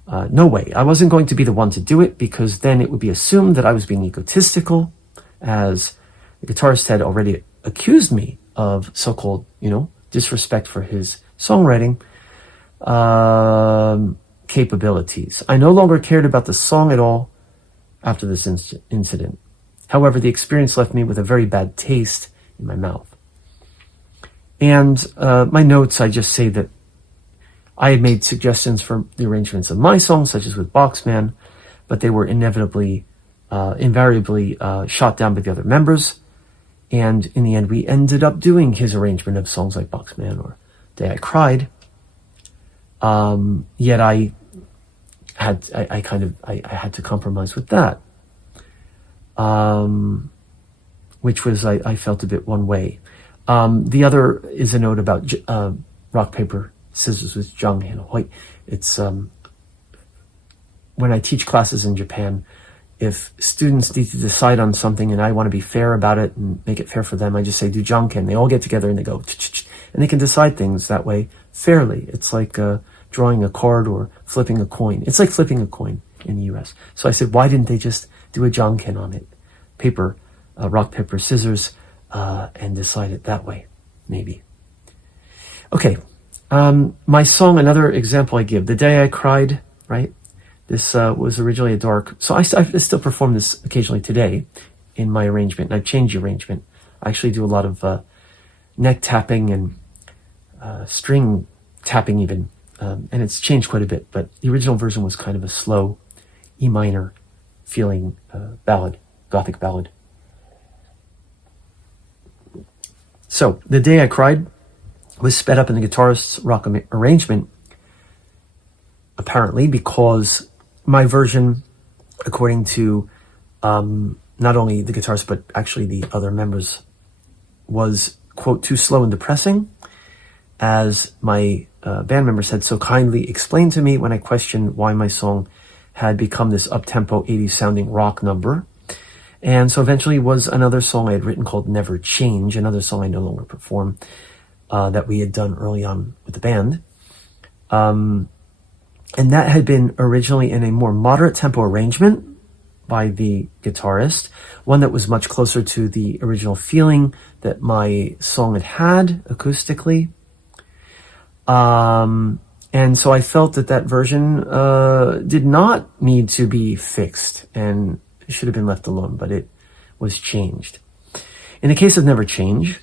No way. I wasn't going to be the one to do it, because then it would be assumed that I was being egotistical, as the guitarist had already accused me of so-called, disrespect for his songwriting capabilities. I no longer cared about the song at all after this incident. However, the experience left me with a very bad taste in my mouth. And my notes, I just say that I had made suggestions for the arrangements of my songs, such as with Boxman, but they were invariably shot down by the other members. And in the end, we ended up doing his arrangement of songs like Boxman or Day I Cried. Yet I had to compromise with that, which was, I felt, a bit one way. The other is a note about rock, paper, scissors with Jang and Hoi. It's when I teach classes in Japan, if students need to decide on something and I want to be fair about it and make it fair for them, I just say do Janken. They all get together and they go, and they can decide things that way fairly. It's like drawing a card or flipping a coin. It's like flipping a coin in the US. So I said, why didn't they just do a Janken on it? Paper, rock, paper, scissors, and decide it that way, maybe. Okay, my song, another example I give, The Day I Cried, right? This was originally a dark, so I still perform this occasionally today in my arrangement, and I've changed the arrangement. I actually do a lot of neck tapping and string tapping even, and it's changed quite a bit, but the original version was kind of a slow E minor feeling ballad, Gothic ballad. So, The Day I Cried was sped up in the guitarist's rock arrangement, apparently because my version, according to not only the guitarist but actually the other members, was, quote, too slow and depressing, as my band members had so kindly explained to me when I questioned why my song had become this up-tempo 80s sounding rock number. And so eventually was another song I had written called Never Change, another song I no longer perform, that we had done early on with the band. And that had been originally in a more moderate tempo arrangement by the guitarist, one that was much closer to the original feeling that my song had acoustically. And so I felt that version did not need to be fixed and should have been left alone, but it was changed. In the case of Never Change,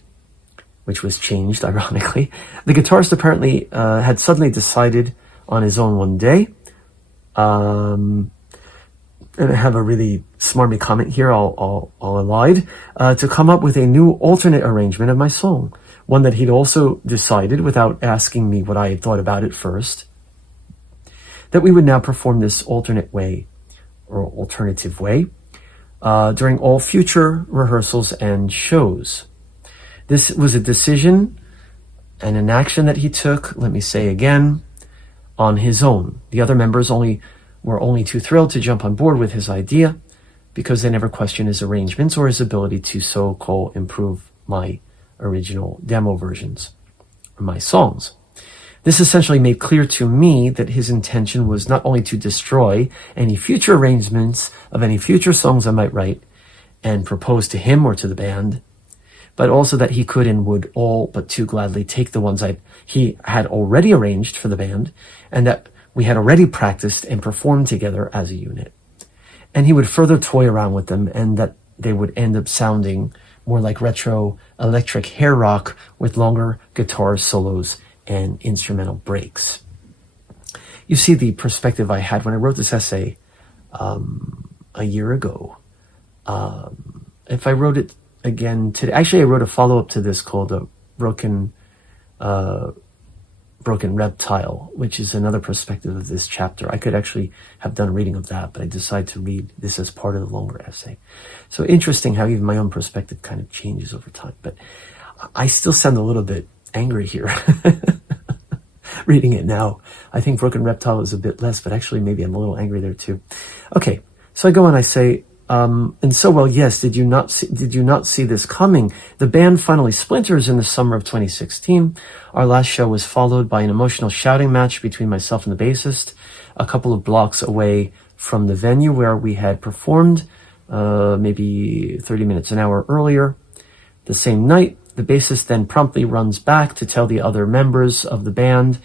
which was changed, ironically, the guitarist apparently had suddenly decided on his own one day, and I have a really smarmy comment here, I'll elide, to come up with a new alternate arrangement of my song, one that he'd also decided, without asking me what I had thought about it first, that we would now perform this alternate way, or alternative way, during all future rehearsals and shows. This was a decision and an action that he took, let me say again, on his own. The other members were only too thrilled to jump on board with his idea, because they never questioned his arrangements or his ability to so-called improve my original demo versions, or my songs. This essentially made clear to me that his intention was not only to destroy any future arrangements of any future songs I might write and propose to him or to the band, but also that he could and would all but too gladly take the ones he had already arranged for the band and that we had already practiced and performed together as a unit. And he would further toy around with them, and that they would end up sounding more like retro electric hair rock with longer guitar solos and instrumental breaks. You see the perspective I had when I wrote this essay a year ago. If I wrote it again today, actually I wrote a follow-up to this called a Broken Reptile, which is another perspective of this chapter. I could actually have done a reading of that, but I decided to read this as part of the longer essay. So interesting how even my own perspective kind of changes over time. But I still sound a little bit angry here reading it now. I think Broken Reptile is a bit less, but actually maybe I'm a little angry there too. Okay, so I go on, I say, and so, well, yes, did you not see this coming? The band finally splinters in the summer of 2016. Our last show was followed by an emotional shouting match between myself and the bassist, a couple of blocks away from the venue where we had performed, maybe 30 minutes, an hour earlier. The same night, the bassist then promptly runs back to tell the other members of the band,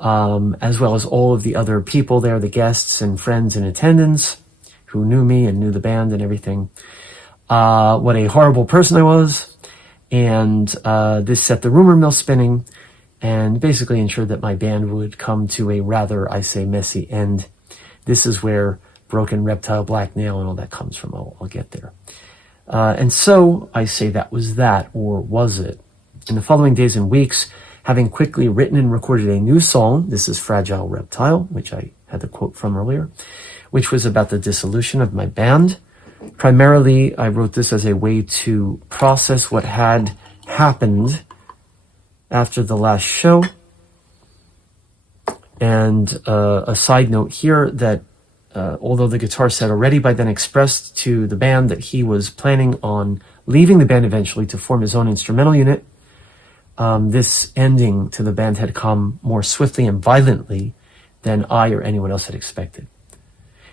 as well as all of the other people there, the guests and friends in attendance, who knew me and knew the band and everything, what a horrible person I was. And this set the rumor mill spinning and basically ensured that my band would come to a rather, I say, messy end. This is where Broken Reptile, Black Nail, and all that comes from. I'll get there. And so I say that was that, or was it? In the following days and weeks, having quickly written and recorded a new song, this is Fragile Reptile, which I had the quote from earlier, which was about the dissolution of my band. Primarily, I wrote this as a way to process what had happened after the last show. And a side note here that although the guitarist had already by then expressed to the band that he was planning on leaving the band eventually to form his own instrumental unit, this ending to the band had come more swiftly and violently than I or anyone else had expected.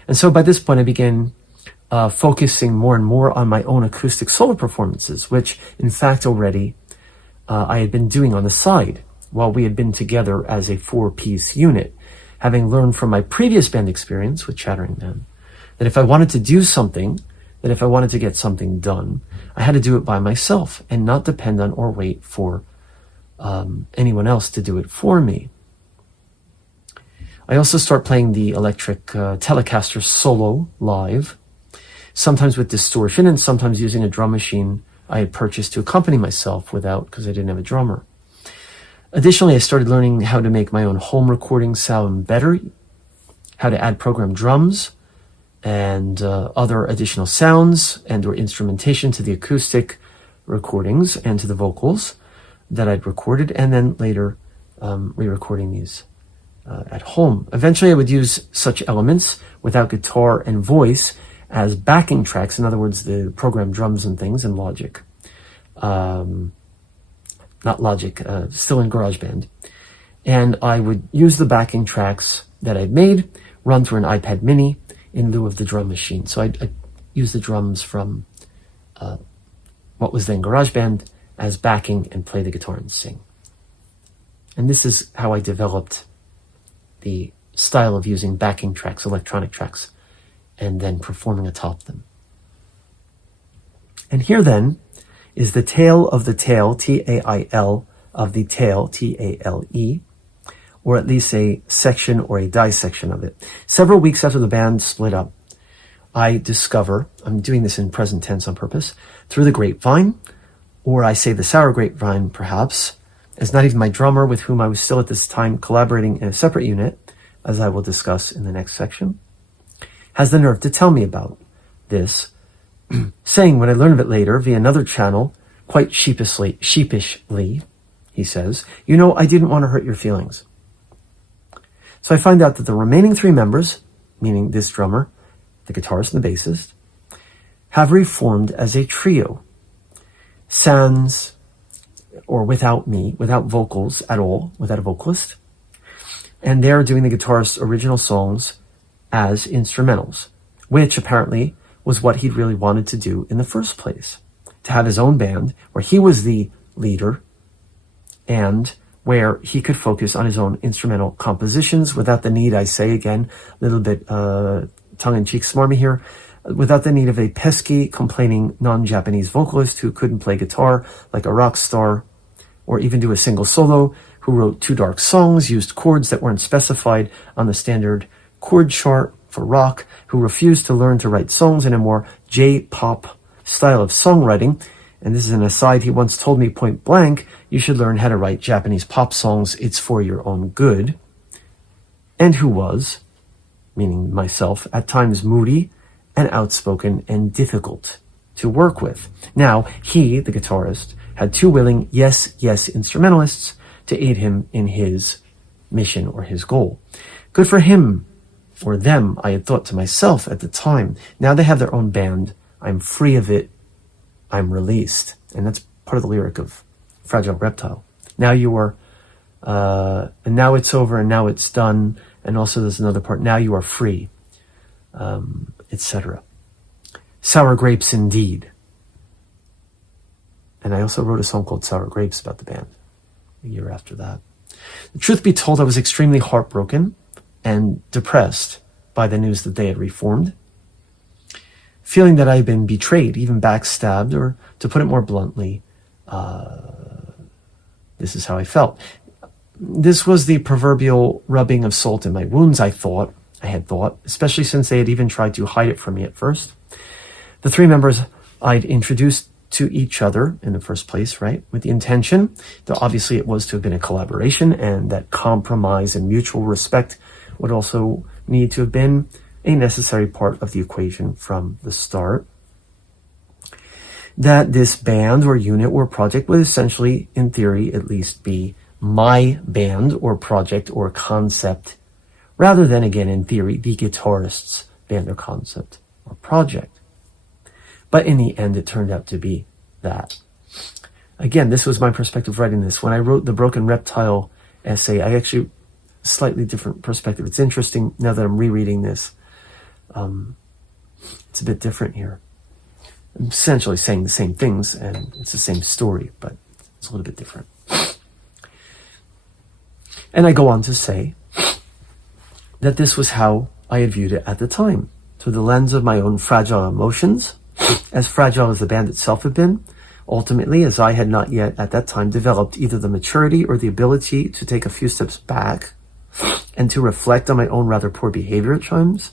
And so by this point, I began focusing more and more on my own acoustic solo performances, which in fact already I had been doing on the side while we had been together as a 4-piece unit, having learned from my previous band experience with Chattering Man that if I wanted to do something, that if I wanted to get something done, I had to do it by myself and not depend on or wait for anyone else to do it for me. I also start playing the electric Telecaster solo live, sometimes with distortion and sometimes using a drum machine I had purchased to accompany myself without, because I didn't have a drummer. Additionally, I started learning how to make my own home recordings sound better, how to add programmed drums and other additional sounds and or instrumentation to the acoustic recordings and to the vocals that I'd recorded, and then later re-recording these at home. Eventually, I would use such elements without guitar and voice as backing tracks. In other words, the programmed drums and things in Logic. Not Logic, still in GarageBand. And I would use the backing tracks that I'd made, run through an iPad mini in lieu of the drum machine. So I'd use the drums from what was then GarageBand as backing and play the guitar and sing. And this is how I developed the style of using backing tracks, electronic tracks, and then performing atop them. And here then is the tale of the tale, T-A-I-L, of the tale, T-A-L-E, or at least a section or a dissection of it. Several weeks after the band split up, I discover, I'm doing this in present tense on purpose, through the grapevine, or I say the sour grapevine perhaps, as not even my drummer, with whom I was still at this time collaborating in a separate unit, as I will discuss in the next section, has the nerve to tell me about this, saying when I learn of it later via another channel, quite sheepishly, he says, "You know, I didn't want to hurt your feelings." So I find out that the remaining 3 members, meaning this drummer, the guitarist and the bassist, have reformed as a trio, sans or without me, without vocals at all, without a vocalist, and they're doing the guitarist's original songs as instrumentals, which apparently was what he'd really wanted to do in the first place, to have his own band where he was the leader and where he could focus on his own instrumental compositions without the need, I say again, a little bit tongue-in-cheek smarmy here, without the need of a pesky, complaining non-Japanese vocalist who couldn't play guitar like a rock star, or even do a single solo, who wrote too dark songs, used chords that weren't specified on the standard chord chart for rock, who refused to learn to write songs in a more J-pop style of songwriting. And this is an aside, he once told me point blank, you should learn how to write Japanese pop songs, it's for your own good. And who was, meaning myself, at times moody and outspoken and difficult to work with. Now, he, the guitarist, had two willing yes instrumentalists to aid him in his mission or his goal. Good for him, or them, I had thought to myself at the time. Now they have their own band. I'm free of it. I'm released. And that's part of the lyric of Fragile Reptile. Now you are, and now it's over and now it's done. And also there's another part, now you are free, etc. Sour Grapes indeed. And I also wrote a song called Sour Grapes about the band a year after that. The truth be told, I was extremely heartbroken and depressed by the news that they had reformed, feeling that I had been betrayed, even backstabbed, or to put it more bluntly, this is how I felt. This was the proverbial rubbing of salt in my wounds, I had thought, especially since they had even tried to hide it from me at first. The three members I'd introduced to each other in the first place, right? With the intention, though obviously it was to have been a collaboration, and that compromise and mutual respect would also need to have been a necessary part of the equation from the start. That this band or unit or project would essentially, in theory at least, be my band or project or concept, rather than, again, in theory, the guitarist's band or concept or project. But in the end, it turned out to be that. Again, this was my perspective writing this. When I wrote the Broken Reptile essay, I actually, slightly different perspective. It's interesting now that I'm rereading this. It's a bit different here. I'm essentially saying the same things, and it's the same story, but it's a little bit different. And I go on to say that this was how I had viewed it at the time, through the lens of my own fragile emotions, as fragile as the band itself had been, ultimately, as I had not yet at that time developed either the maturity or the ability to take a few steps back and to reflect on my own rather poor behavior at times.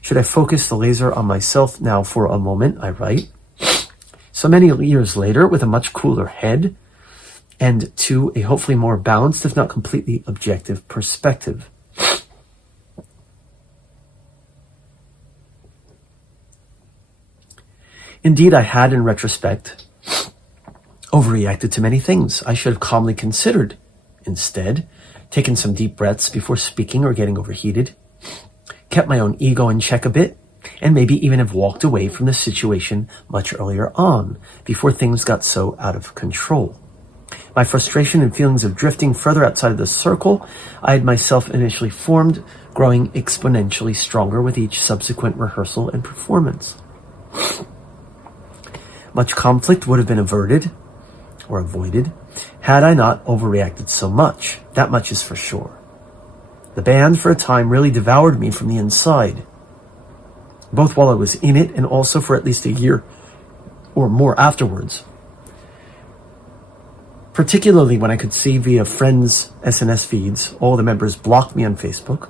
Should I focus the laser on myself now for a moment, I write. So many years later, with a much cooler head and to a hopefully more balanced, if not completely objective perspective. Indeed, I had, in retrospect, overreacted to many things I should have calmly considered. Instead, taken some deep breaths before speaking or getting overheated, kept my own ego in check a bit, and maybe even have walked away from the situation much earlier on, before things got so out of control. My frustration and feelings of drifting further outside of the circle I had myself initially formed, growing exponentially stronger with each subsequent rehearsal and performance. Much conflict would have been averted, or avoided, had I not overreacted so much. That much is for sure. The band, for a time, really devoured me from the inside, both while I was in it and also for at least a year or more afterwards. Particularly when I could see via friends' SNS feeds, all the members blocked me on Facebook,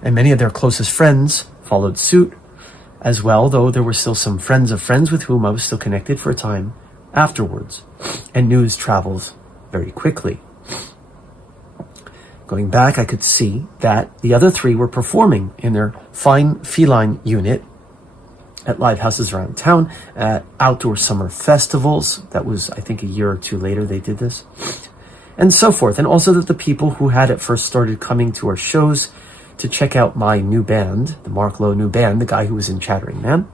and many of their closest friends followed suit as well, though there were still some friends of friends with whom I was still connected for a time afterwards, and news travels very quickly. Going back, I could see that the other three were performing in their fine feline unit at live houses around town, at outdoor summer festivals. That was, I think, a year or two later they did this, and so forth. And also that the people who had at first started coming to our shows to check out my new band, the Marc Lowe new band, the guy who was in Chattering Man,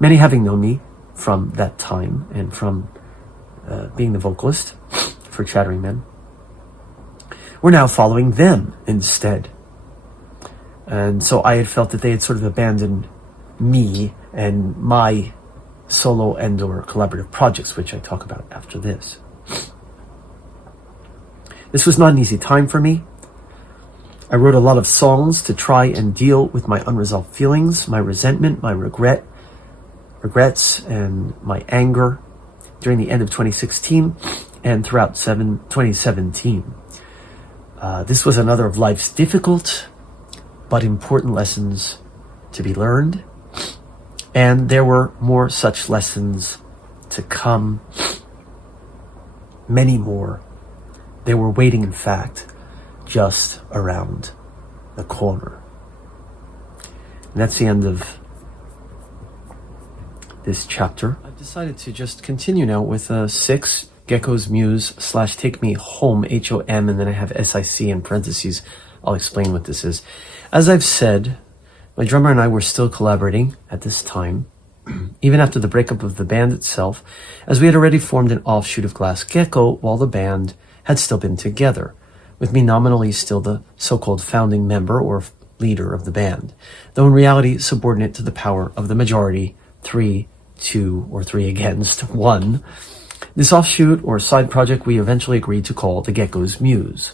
many having known me from that time and from being the vocalist for Chattering Man, were now following them instead. And so I had felt that they had sort of abandoned me and my solo and or collaborative projects, which I talk about after this. This was not an easy time for me. I wrote a lot of songs to try and deal with my unresolved feelings, my resentment, my regrets, and my anger during the end of 2016 and throughout 2017. This was another of life's difficult but important lessons to be learned, and there were more such lessons to come, many more. They were waiting, in fact, just around the corner. And that's the end of this chapter. I've decided to just continue now with 6 Gecko's Muse / Take Me HOM, HOM, and then I have SIC in parentheses. I'll explain what this is. As I've said, my drummer and I were still collaborating at this time, even after the breakup of the band itself, as we had already formed an offshoot of Glass Gecko while the band had still been together, with me nominally still the so-called founding member or leader of the band, though in reality subordinate to the power of the majority, 3-2 or 3 against 1. This offshoot or side project we eventually agreed to call the Gecko's Muse.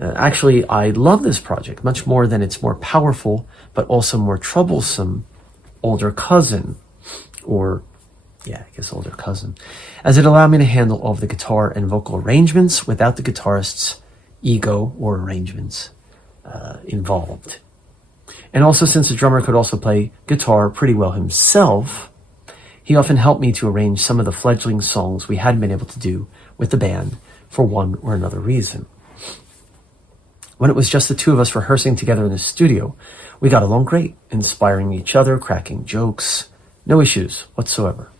Actually, I love this project much more than its more powerful but also more troublesome older cousin, older cousin, as it allowed me to handle all of the guitar and vocal arrangements without the guitarist's ego or arrangements involved. And also, since the drummer could also play guitar pretty well himself, he often helped me to arrange some of the fledgling songs we hadn't been able to do with the band for one or another reason. When it was just the two of us rehearsing together in the studio, we got along great, inspiring each other, cracking jokes, no issues whatsoever.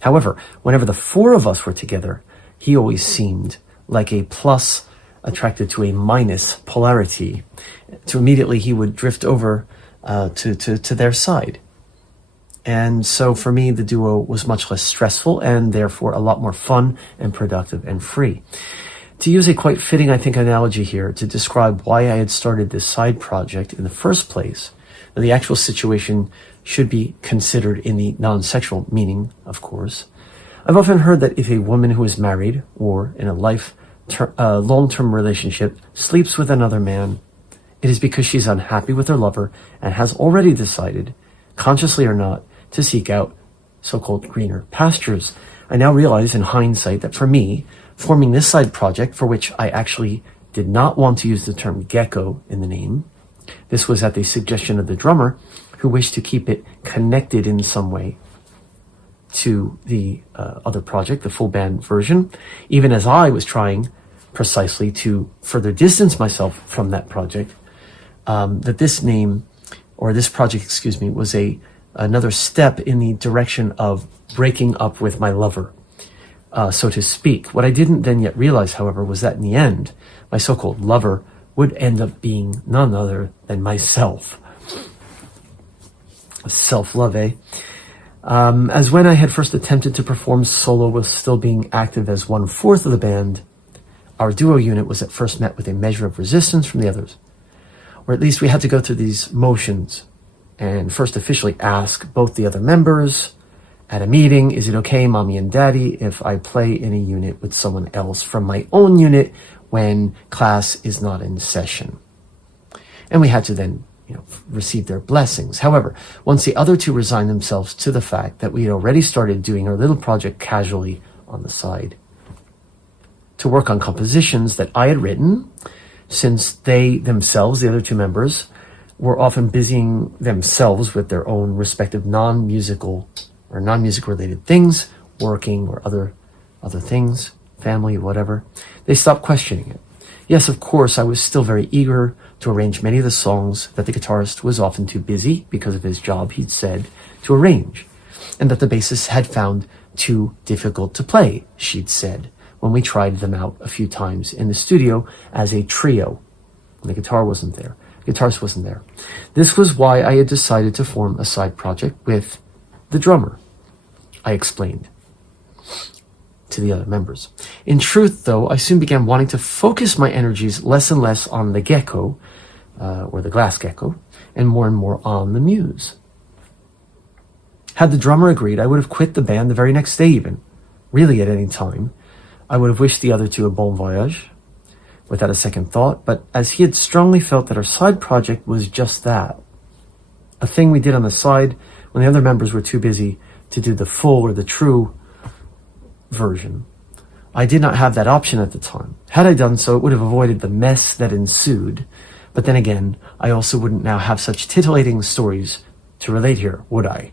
However, whenever the 4 of us were together, he always seemed like a plus attracted to a minus polarity. So immediately he would drift over to their side. And so for me, the duo was much less stressful and therefore a lot more fun and productive and free. To use a quite fitting, I think, analogy here to describe why I had started this side project in the first place, the actual situation should be considered in the non-sexual meaning, of course. I've often heard that if a woman who is married or in a long-term relationship sleeps with another man, it is because she's unhappy with her lover and has already decided, consciously or not, to seek out so-called greener pastures. I now realize in hindsight that for me, forming this side project, for which I actually did not want to use the term gecko in the name, this was at the suggestion of the drummer, who wished to keep it connected in some way to the other project, the full band version, even as I was trying precisely to further distance myself from that project, that this name, or this project, was another step in the direction of breaking up with my lover, so to speak. What I didn't then yet realize, however, was that in the end, my so-called lover would end up being none other than myself. Self-love, eh? As when I had first attempted to perform solo while still being active as 1/4 of the band, our duo unit was at first met with a measure of resistance from the others. Or at least we had to go through these motions and first officially ask both the other members at a meeting, is it okay, mommy and daddy, if I play in a unit with someone else from my own unit when class is not in session? And we had to then receive their blessings. However, once the other two resigned themselves to the fact that we had already started doing our little project casually on the side to work on compositions that I had written, since they themselves, the other two members, were often busying themselves with their own respective non-music related things, working or other things, family, whatever, they stopped questioning it. Yes, of course, I was still very eager to arrange many of the songs that the guitarist was often too busy, because of his job, he'd said, to arrange, and that the bassist had found too difficult to play, she'd said, when we tried them out a few times in the studio as a trio, and the guitarist wasn't there. This was why I had decided to form a side project with the drummer, I explained. to the other members. In truth, though, I soon began wanting to focus my energies less and less on the Gecko, or the Glass Gecko, and more on the Muse. Had the drummer agreed, I would have quit the band the very next day even. Really, at any time. I would have wished the other two a bon voyage, without a second thought, but as he had strongly felt that our side project was just that, a thing we did on the side when the other members were too busy to do the full or the true version. I did not have that option at the time. Had I done so, it would have avoided the mess that ensued. But then again, I also wouldn't now have such titillating stories to relate here, would I?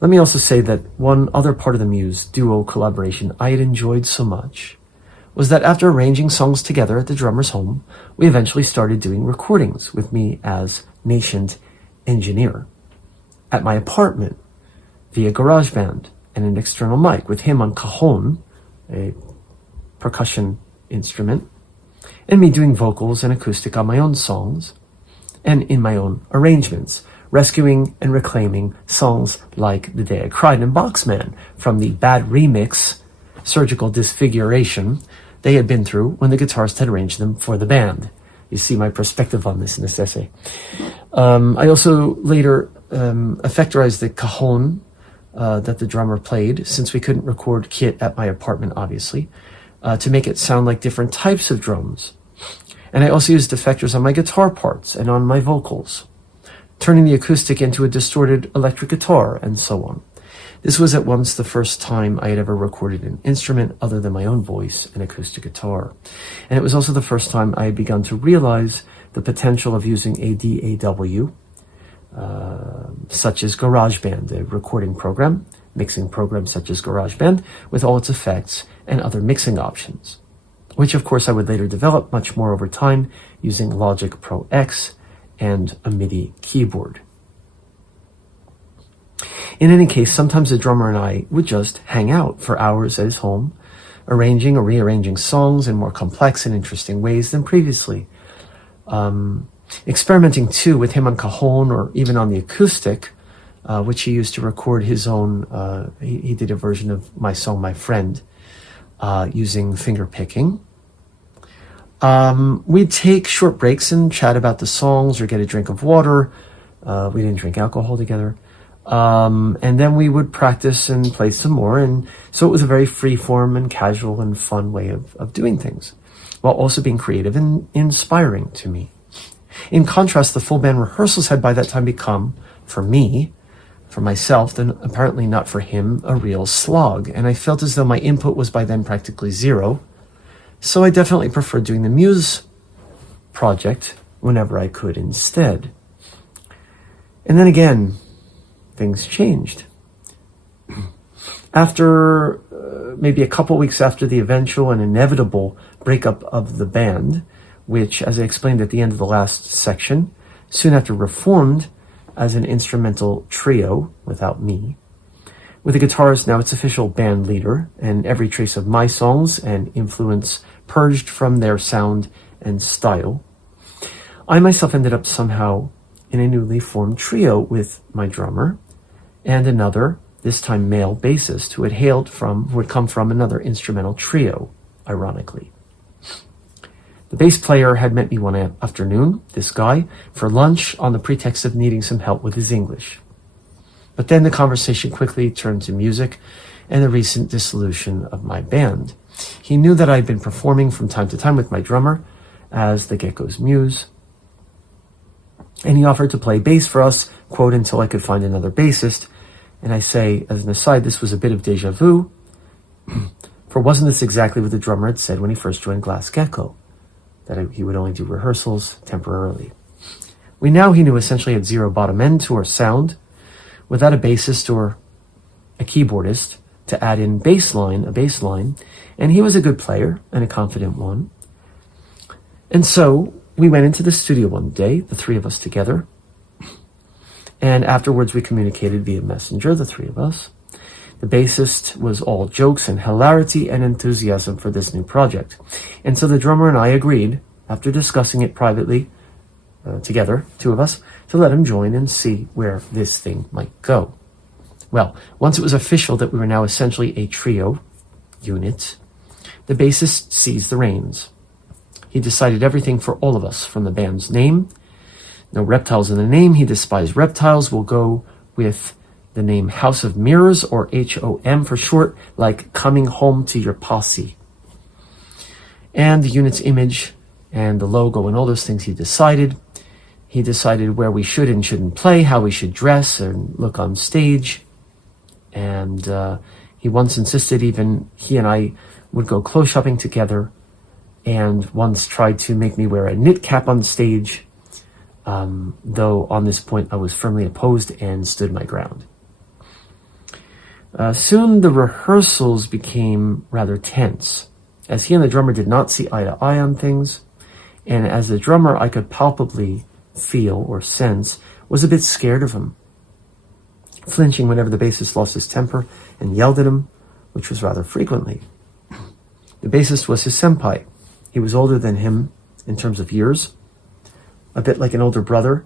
Let me also say that one other part of the Muse duo collaboration I had enjoyed so much was that after arranging songs together at the drummer's home, we eventually started doing recordings with me as nascent engineer at my apartment via GarageBand and an external mic with him on cajon, a percussion instrument, and me doing vocals and acoustic on my own songs and in my own arrangements, rescuing and reclaiming songs like The Day I Cried and Boxman from the bad remix, surgical disfiguration, they had been through when the guitarist had arranged them for the band. You see my perspective on this in this essay. I also later effectorized the cajon that the drummer played, since we couldn't record kit at my apartment, obviously, to make it sound like different types of drums. And I also used effectors on my guitar parts and on my vocals, turning the acoustic into a distorted electric guitar, and so on. This was at once the first time I had ever recorded an instrument other than my own voice and acoustic guitar. And it was also the first time I had begun to realize the potential of using a DAW, such as GarageBand, a recording program, mixing program such as GarageBand, with all its effects and other mixing options, which of course I would later develop much more over time using Logic Pro X and a MIDI keyboard. In any case, sometimes the drummer and I would just hang out for hours at his home, arranging or rearranging songs in more complex and interesting ways than previously. Experimenting too with him on cajon or even on the acoustic, which he used to record his own, he did a version of my song, My Friend, using finger picking. We'd take short breaks and chat about the songs or get a drink of water. We didn't drink alcohol together. And then we would practice and play some more. And so it was a very free form and casual and fun way of doing things, while also being creative and inspiring to me. In contrast, the full band rehearsals had by that time become, for me, for myself, and apparently not for him, a real slog. And I felt as though my input was by then practically zero. So I definitely preferred doing the Muse project whenever I could instead. And then again, things changed. After maybe a couple weeks after the eventual and inevitable breakup of the band, which, as I explained at the end of the last section, soon after reformed as an instrumental trio without me, with the guitarist now its official band leader, and every trace of my songs and influence purged from their sound and style, I myself ended up somehow in a newly formed trio with my drummer and another, this time male bassist, who had come from another instrumental trio, ironically. The bass player had met me one afternoon, this guy, for lunch on the pretext of needing some help with his English. But then the conversation quickly turned to music and the recent dissolution of my band. He knew that I had been performing from time to time with my drummer as the Gecko's Muse, and he offered to play bass for us, quote, until I could find another bassist. And I say, as an aside, this was a bit of deja vu, for wasn't this exactly what the drummer had said when he first joined Glass Gecko, that he would only do rehearsals temporarily. We now, he knew, essentially had zero bottom end to our sound, without a bassist or a keyboardist to add in a bass line, and he was a good player and a confident one. And so we went into the studio one day, the three of us together, and afterwards we communicated via messenger, the three of us. The bassist was all jokes and hilarity and enthusiasm for this new project. And so the drummer and I agreed, after discussing it privately, together, two of us, to let him join and see where this thing might go. Well, once it was official that we were now essentially a trio, unit, the bassist seized the reins. He decided everything for all of us, from the band's name. No reptiles in the name. He despised reptiles. We'll go with the name House of Mirrors, or HOM for short, like coming home to your posse. And the unit's image and the logo and all those things he decided. He decided where we should and shouldn't play, how we should dress and look on stage. And he once insisted even he and I would go clothes shopping together, and once tried to make me wear a knit cap on stage, though on this point I was firmly opposed and stood my ground. Soon the rehearsals became rather tense, as he and the drummer did not see eye to eye on things, and as the drummer I could palpably feel or sense was a bit scared of him, flinching whenever the bassist lost his temper and yelled at him, which was rather frequently. The bassist was his senpai. He was older than him in terms of years, a bit like an older brother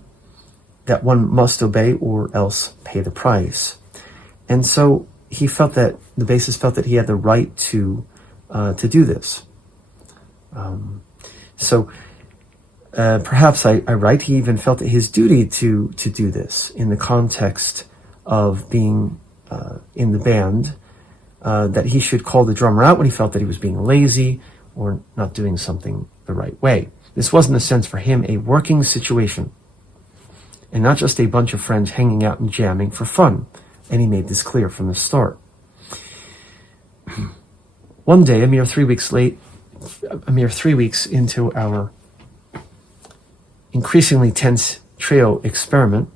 that one must obey or else pay the price. And so he felt that, the bassist felt that he had the right to do this. Perhaps I write, he even felt it his duty to do this in the context of being in the band, that he should call the drummer out when he felt that he was being lazy or not doing something the right way. This was, in a sense, for him, a working situation, and not just a bunch of friends hanging out and jamming for fun, and he made this clear from the start. One day, a mere 3 weeks into our increasingly tense trio experiment,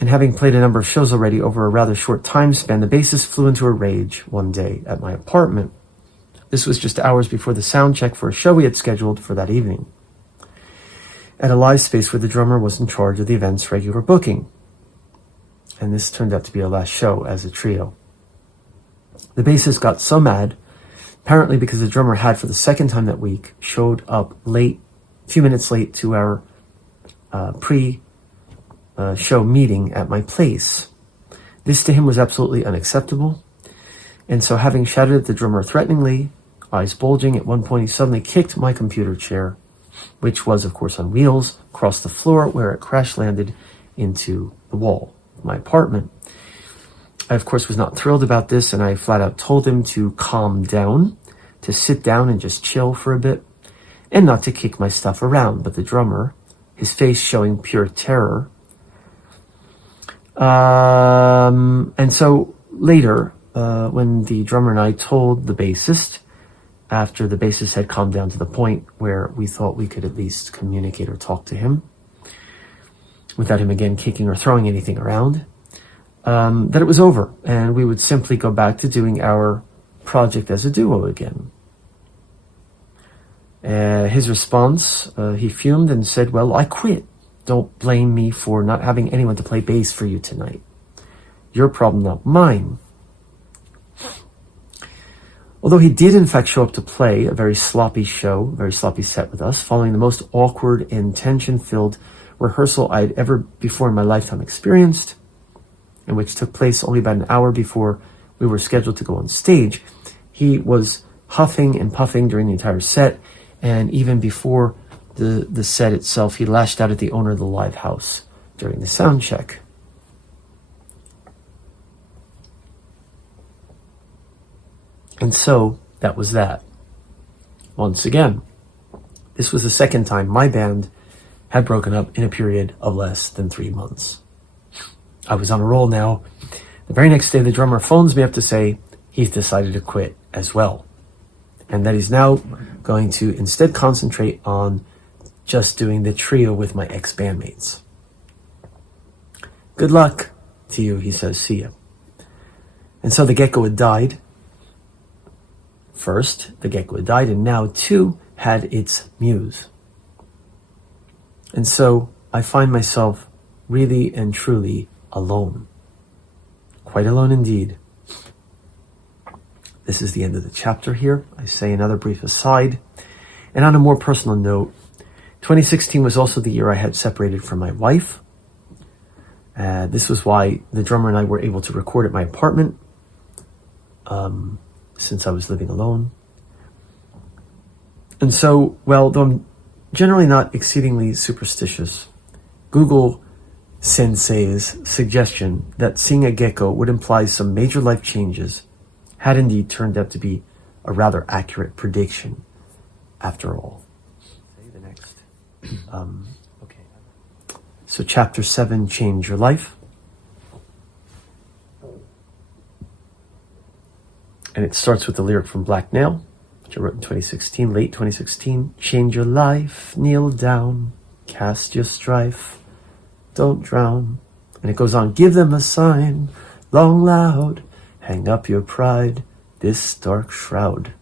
and having played a number of shows already over a rather short time span, the bassist flew into a rage one day at my apartment. This was just hours before the sound check for a show we had scheduled for that evening, at a live space where the drummer was in charge of the event's regular booking. And this turned out to be our last show as a trio. The bassist got so mad, apparently because the drummer had, for the second time that week, showed up late, a few minutes late to our pre-show meeting at my place. This to him was absolutely unacceptable. And so, having shouted at the drummer threateningly, eyes bulging, at one point he suddenly kicked my computer chair, which was, of course, on wheels, across the floor, where it crash-landed into the wall of my apartment. I, of course, was not thrilled about this, and I flat out told him to calm down, to sit down and just chill for a bit, and not to kick my stuff around. But the drummer, his face showing pure terror. And so later, when the drummer and I told the bassist, after the bassist had calmed down to the point where we thought we could at least communicate or talk to him, without him again kicking or throwing anything around, that it was over, and we would simply go back to doing our project as a duo again. His response, he fumed and said, "Well, I quit. Don't blame me for not having anyone to play bass for you tonight. Your problem, not mine." Although he did in fact show up to play a very sloppy show, a very sloppy set with us, following the most awkward and tension-filled rehearsal I'd ever before in my lifetime experienced, and which took place only about an hour before we were scheduled to go on stage, he was huffing and puffing during the entire set, and even before the set itself, he lashed out at the owner of the live house during the sound check. And so, that was that. Once again, this was the second time my band had broken up in a period of less than 3 months. I was on a roll now. The very next day, the drummer phones me up to say he's decided to quit as well, and that he's now going to instead concentrate on just doing the trio with my ex-bandmates. "Good luck to you," he says, "see ya." And so the Gecko had died. First, the Gecko had died, and now, too, had its Muse. And so I find myself really and truly alone. Quite alone indeed. This is the end of the chapter here. I say another brief aside. And on a more personal note, 2016 was also the year I had separated from my wife. This was why the drummer and I were able to record at my apartment. since I was living alone. And so, well, though I'm generally not exceedingly superstitious, Google Sensei's suggestion that seeing a gecko would imply some major life changes had indeed turned out to be a rather accurate prediction after all. The next. Okay. So chapter 7, Change Your Life. And it starts with the lyric from Black Nail, which I wrote in 2016, late 2016. Change your life, kneel down, cast your strife, don't drown. And it goes on, give them a sign, long loud, hang up your pride, this dark shroud.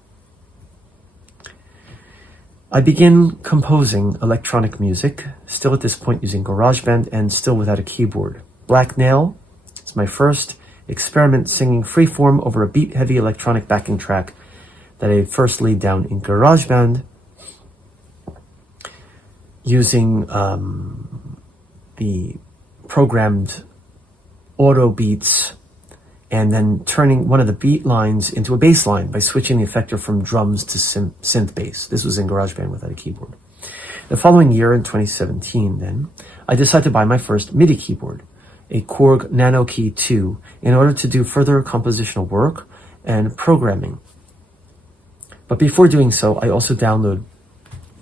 I begin composing electronic music, still at this point using GarageBand and still without a keyboard. Black Nail, it's my first experiment singing freeform over a beat-heavy electronic backing track that I first laid down in GarageBand using the programmed auto beats and then turning one of the beat lines into a bass line by switching the effector from drums to synth bass. This was in GarageBand without a keyboard. The following year, in 2017 then, I decided to buy my first MIDI keyboard, a Korg Nano Key 2, in order to do further compositional work and programming. But before doing so, I also download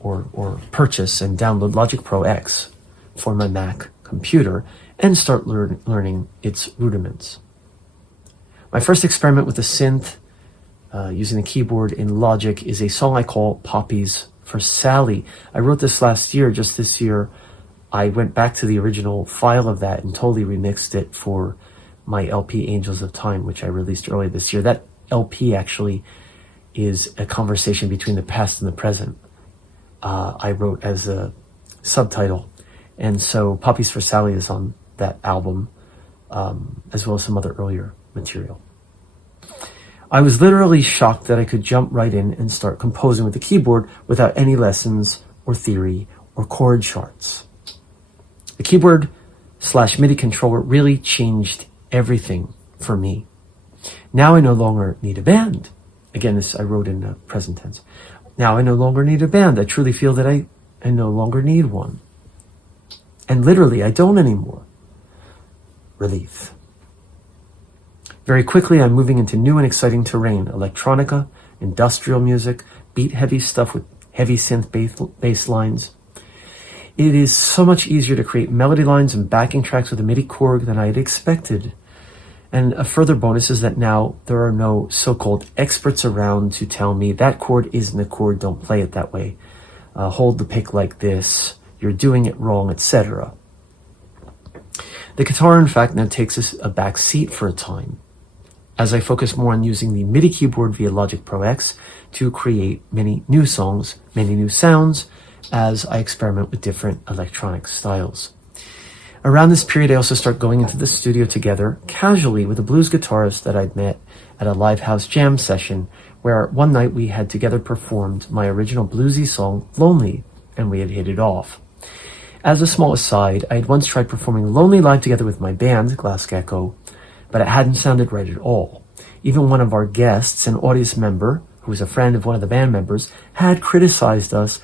or purchase and download Logic Pro X for my Mac computer and start learning its rudiments. My first experiment with a synth using the keyboard in Logic is a song I call Poppies for Sally. I wrote this last year. Just this year, I went back to the original file of that and totally remixed it for my LP Angels of Time, which I released earlier this year. That LP actually is a conversation between the past and the present. I wrote as a subtitle. And so Poppies for Sally is on that album, as well as some other earlier material. I was literally shocked that I could jump right in and start composing with the keyboard without any lessons or theory or chord charts. The keyboard/MIDI controller really changed everything for me. Now I no longer need a band. Again, this I wrote in the present tense. Now I no longer need a band. I truly feel that I no longer need one. And literally, I don't anymore. Relief. Very quickly, I'm moving into new and exciting terrain. Electronica, industrial music, beat-heavy stuff with heavy synth bass lines. It is so much easier to create melody lines and backing tracks with a MIDI Korg than I had expected. And a further bonus is that now there are no so-called experts around to tell me that chord isn't a chord, don't play it that way. Hold the pick like this, you're doing it wrong, etc. The guitar, in fact, now takes a back seat for a time, as I focus more on using the MIDI keyboard via Logic Pro X to create many new songs, many new sounds, as I experiment with different electronic styles. Around this period, I also start going into the studio together casually with a blues guitarist that I'd met at a live house jam session, where one night we had together performed my original bluesy song, Lonely, and we had hit it off. As a small aside, I had once tried performing Lonely live together with my band, Glass Gecko, but it hadn't sounded right at all. Even one of our guests, an audience member, who was a friend of one of the band members, had criticized us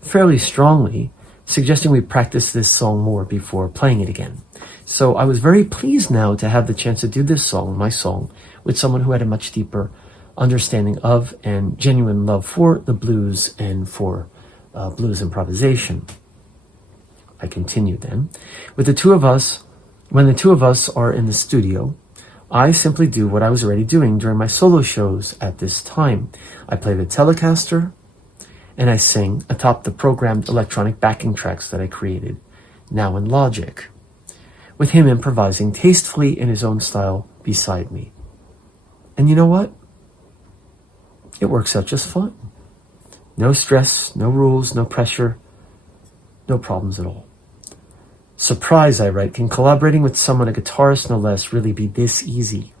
fairly strongly, suggesting we practice this song more before playing it again. So I was very pleased now to have the chance to do this song, my song, with someone who had a much deeper understanding of and genuine love for the blues and for blues improvisation. I continued then. When the two of us are in the studio, I simply do what I was already doing during my solo shows at this time. I play the Telecaster, and I sing atop the programmed electronic backing tracks that I created, now in Logic, with him improvising tastefully in his own style beside me. And you know what? It works out just fine. No stress, no rules, no pressure, no problems at all. Surprise, I write, can collaborating with someone, a guitarist no less, really be this easy?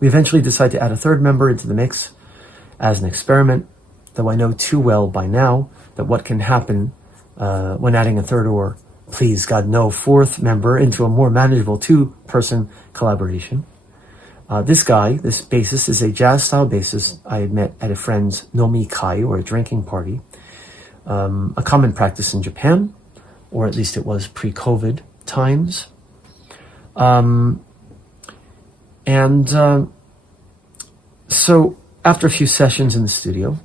We eventually decide to add a third member into the mix as an experiment, though I know too well by now that what can happen when adding a third or, please God, no, fourth member into a more manageable two-person collaboration. This guy, this bassist, is a jazz-style bassist I had met at a friend's nomikai, or a drinking party, a common practice in Japan, or at least it was pre-COVID times. So after a few sessions in the studio,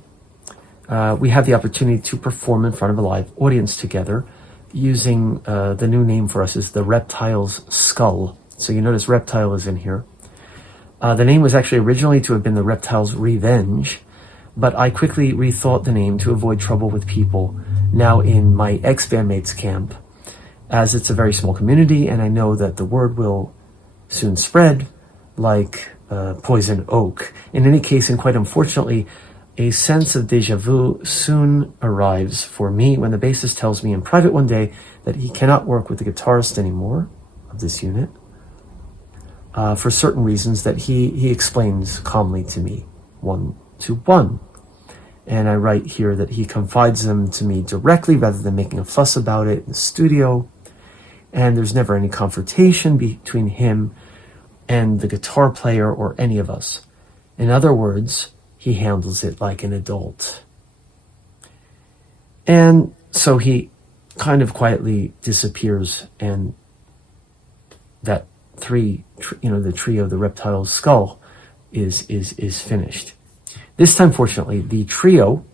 we had the opportunity to perform in front of a live audience together using the new name for us is the Reptile's Skull. So you notice Reptile is in here. The name was actually originally to have been the Reptile's Revenge, but I quickly rethought the name to avoid trouble with people now in my ex-bandmates camp, as it's a very small community and I know that the word will soon spread like poison oak. In any case, and quite unfortunately, a sense of deja vu soon arrives for me when the bassist tells me in private one day that he cannot work with the guitarist anymore of this unit for certain reasons that he explains calmly to me, one-to-one. And I write here that he confides them to me directly rather than making a fuss about it in the studio. And there's never any confrontation between him and the guitar player or any of us. In other words, he handles it like an adult. And so he kind of quietly disappears, and that the trio, the Reptile's Skull, is finished. This time, fortunately, the trio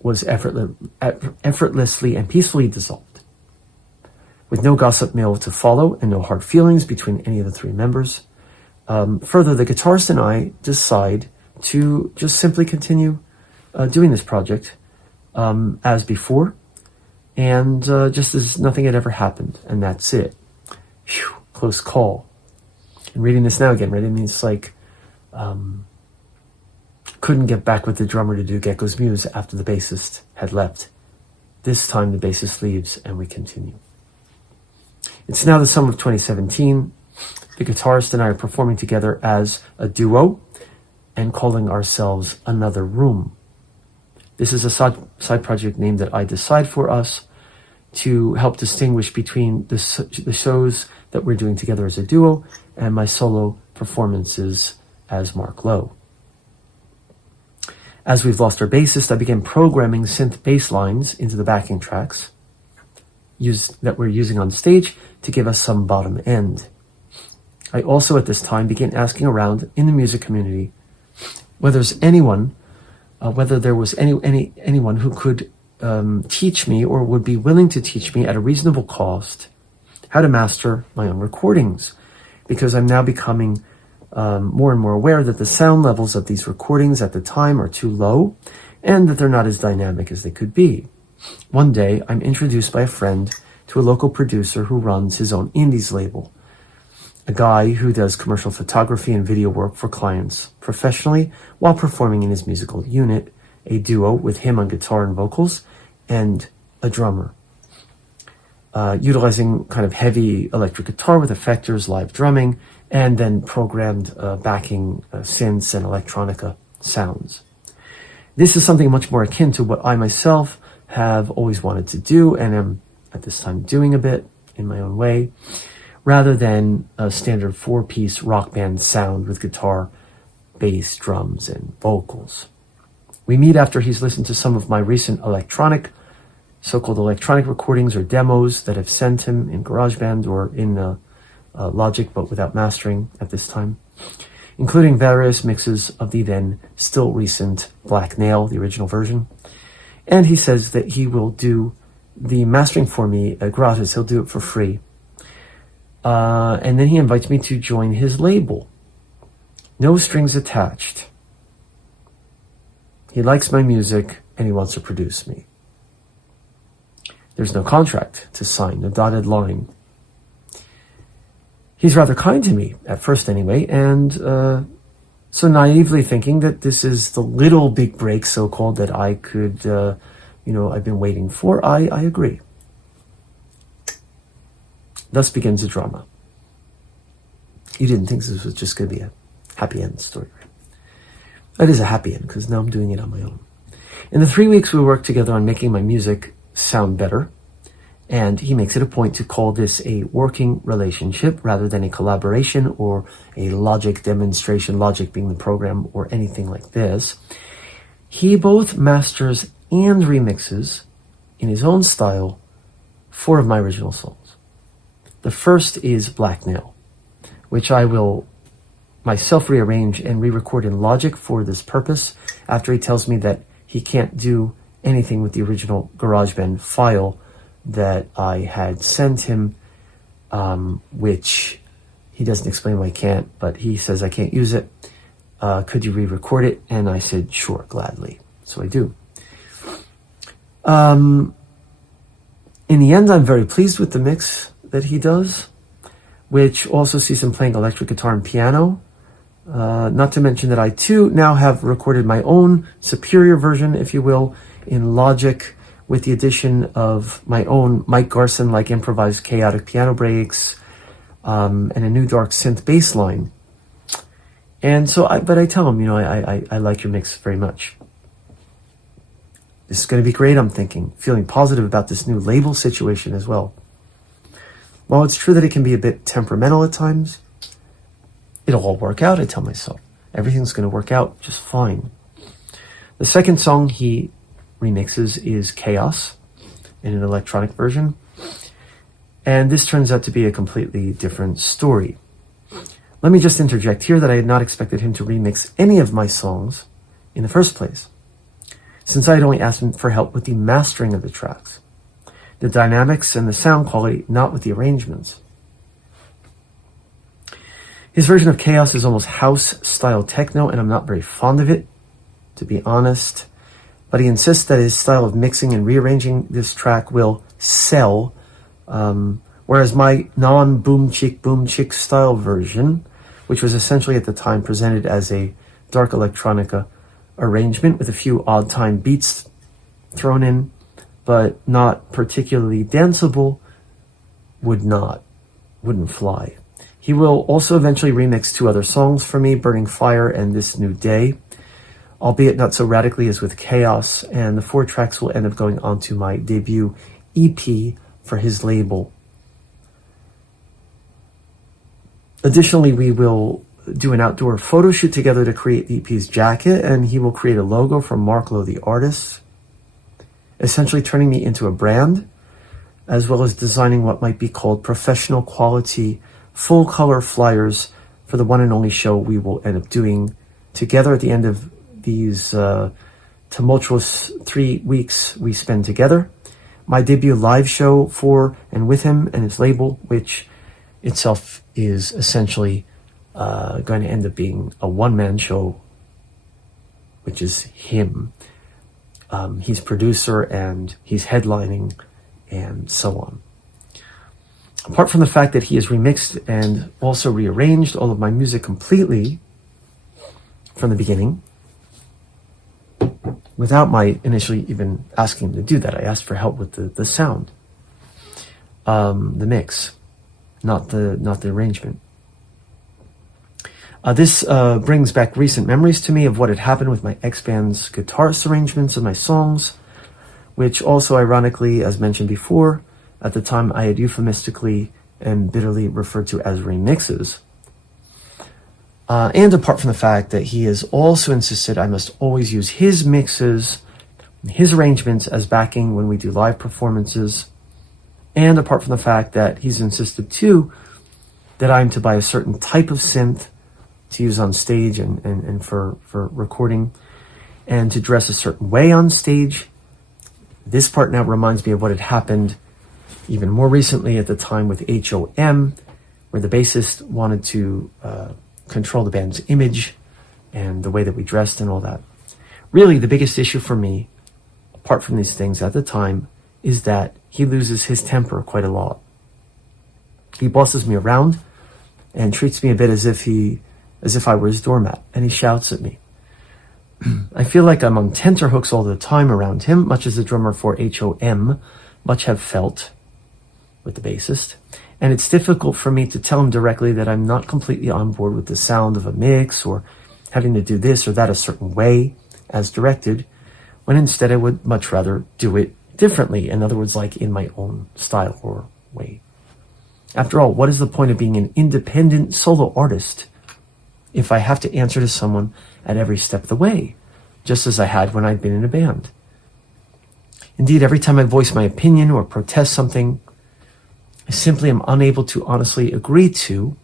was effortlessly and peacefully dissolved, with no gossip mail to follow and no hard feelings between any of the three members. Further, the guitarist and I decide to just simply continue doing this project as before, and just as nothing had ever happened, and that's it. Phew, close call. And reading this now again, right? I mean, it's like couldn't get back with the drummer to do Gecko's Muse after the bassist had left. This time the bassist leaves and we continue. It's now the summer of 2017. The guitarist and I are performing together as a duo and calling ourselves Another Room. This is a side project name that I decide for us to help distinguish between the shows that we're doing together as a duo and my solo performances as Marc Lowe. As we've lost our bassist, I began programming synth bass lines into the backing tracks that we're using on stage to give us some bottom end. I also at this time began asking around in the music community whether there was anyone who could teach me or would be willing to teach me at a reasonable cost how to master my own recordings, because I'm now becoming more and more aware that the sound levels of these recordings at the time are too low and that they're not as dynamic as they could be. One day, I'm introduced by a friend to a local producer who runs his own indies label, a guy who does commercial photography and video work for clients professionally while performing in his musical unit, a duo with him on guitar and vocals, and a drummer, utilizing kind of heavy electric guitar with effectors, live drumming, and then programmed backing synths and electronica sounds. This is something much more akin to what I myself have always wanted to do and am at this time doing a bit in my own way, rather than a standard 4-piece rock band sound with guitar, bass, drums, and vocals. We meet after he's listened to some of my recent so-called electronic recordings or demos that I've sent him in GarageBand or in Logic, but without mastering at this time, including various mixes of the then still recent Black Nail, the original version. And he says that he will do the mastering for me gratis. He'll do it for free. And then he invites me to join his label. No strings attached. He likes my music and he wants to produce me. There's no contract to sign, no dotted line. He's rather kind to me, at first anyway, and so naively thinking that this is the little big break, so-called, that I could, I've been waiting for, I agree. Thus begins the drama. You didn't think this was just going to be a happy end story, right? It is a happy end, because now I'm doing it on my own. In the 3 weeks we worked together on making my music sound better, And he makes it a point to call this a working relationship rather than a collaboration or a logic demonstration, logic being the program or anything like this. He both masters and remixes in his own style 4 of my original songs. The first is Black Nail, which I will myself rearrange and re-record in Logic for this purpose after he tells me that he can't do anything with the original GarageBand file that I had sent him, which he doesn't explain why he can't, but he says I can't use it. Could you re-record it? And I said, sure, gladly. So I do. In the end, I'm very pleased with the mix that he does, which also sees him playing electric guitar and piano. Not to mention that I too now have recorded my own superior version, if you will, in Logic, with the addition of my own Mike Garson-like improvised chaotic piano breaks, and a new dark synth bass line. And so, but I tell him, I like your mix very much. This is going to be great, I'm thinking, feeling positive about this new label situation as well. While it's true that it can be a bit temperamental at times, it'll all work out, I tell myself. Everything's going to work out just fine. The second song he remixes is Chaos in an electronic version. And this turns out to be a completely different story. Let me just interject here that I had not expected him to remix any of my songs in the first place, since I had only asked him for help with the mastering of the tracks, the dynamics and the sound quality, not with the arrangements. His version of Chaos is almost house-style techno, and I'm not very fond of it, to be honest. But he insists that his style of mixing and rearranging this track will sell, whereas my non-boom chick style version, which was essentially at the time presented as a dark electronica arrangement with a few odd time beats thrown in, but not particularly danceable, wouldn't fly. He will also eventually remix 2 other songs for me, Burning Fire and This New Day, albeit not so radically as with Chaos, and the 4 tracks will end up going onto my debut EP for his label. Additionally, we will do an outdoor photo shoot together to create the EP's jacket, and he will create a logo from Marc Lowe, the artist, essentially turning me into a brand, as well as designing what might be called professional quality full color flyers for the one and only show we will end up doing together at the end of these tumultuous 3 weeks we spend together. My debut live show for and with him and his label, which itself is essentially going to end up being a one-man show, which is him. He's producer and he's headlining and so on. Apart from the fact that he has remixed and also rearranged all of my music completely from the beginning, without my initially even asking him to do that. I asked for help with the sound, the mix, not the arrangement. This brings back recent memories to me of what had happened with my ex-band's guitarist arrangements of my songs, which also ironically, as mentioned before, at the time I had euphemistically and bitterly referred to as remixes. And apart from the fact that he has also insisted I must always use his mixes, his arrangements as backing when we do live performances, and apart from the fact that he's insisted too that I'm to buy a certain type of synth to use on stage and for recording, and to dress a certain way on stage. This part now reminds me of what had happened even more recently at the time with HOM, where the bassist wanted to control the band's image and the way that we dressed and all that. Really, the biggest issue for me, apart from these things at the time, is that he loses his temper quite a lot. He bosses me around and treats me a bit as if I were his doormat, and he shouts at me. I feel like I'm on tenterhooks all the time around him, much as the drummer for HOM much have felt with the bassist. And it's difficult for me to tell him directly that I'm not completely on board with the sound of a mix or having to do this or that a certain way as directed, when instead I would much rather do it differently. In other words, like in my own style or way. After all, what is the point of being an independent solo artist if I have to answer to someone at every step of the way, just as I had when I'd been in a band? Indeed, every time I voice my opinion or protest something I simply am unable to honestly agree to,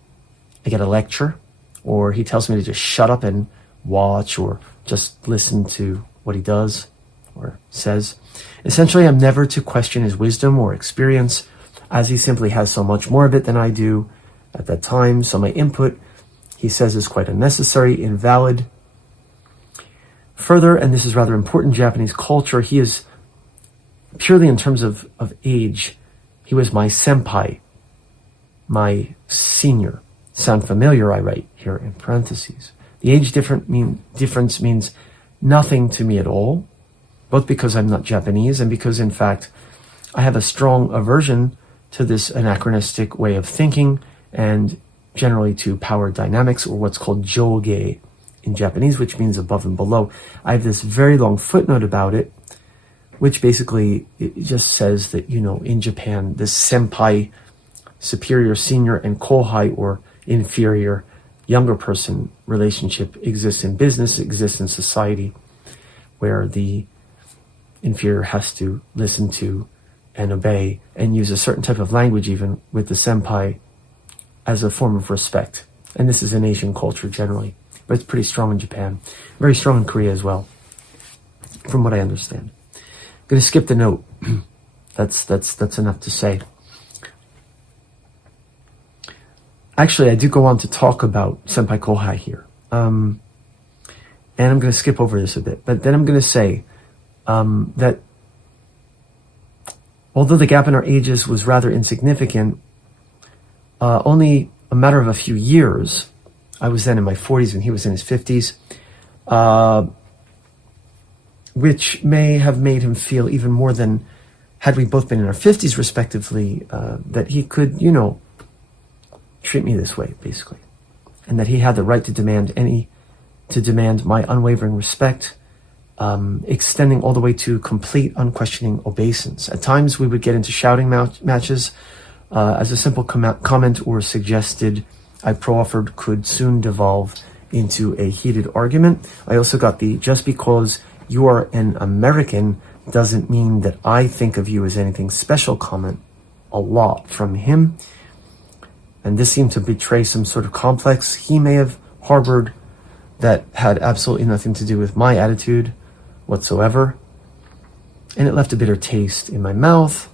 I get a lecture, or he tells me to just shut up and watch or just listen to what he does or says. Essentially, I'm never to question his wisdom or experience, as he simply has so much more of it than I do at that time. So my input, he says, is quite unnecessary, invalid. Further, and this is rather important in Japanese culture, he is purely in terms of age, he was my senpai, my senior. Sound familiar, I write here in parentheses. The age difference means nothing to me at all, both because I'm not Japanese and because, in fact, I have a strong aversion to this anachronistic way of thinking and generally to power dynamics, or what's called joge in Japanese, which means above and below. I have this very long footnote about it, which basically it just says that, in Japan, this senpai, superior, senior, and kohai, or inferior, younger person relationship exists in business, exists in society, where the inferior has to listen to and obey and use a certain type of language even with the senpai as a form of respect. And this is in Asian culture generally, but it's pretty strong in Japan, very strong in Korea as well, from what I understand. I'm going to skip the note. That's enough to say. Actually, I do go on to talk about senpai kohai here. And I'm going to skip over this a bit. But then I'm going to say that although the gap in our ages was rather insignificant, only a matter of a few years, I was then in my 40s and he was in his 50s, which may have made him feel even more than had we both been in our 50s respectively, that he could, treat me this way, basically. And that he had the right to demand my unwavering respect, extending all the way to complete, unquestioning obeisance. At times we would get into shouting matches, as a simple comment or suggested I proffered could soon devolve into a heated argument. I also got the just because you are an American doesn't mean that I think of you as anything special comment a lot from him. And this seemed to betray some sort of complex he may have harbored that had absolutely nothing to do with my attitude whatsoever. And it left a bitter taste in my mouth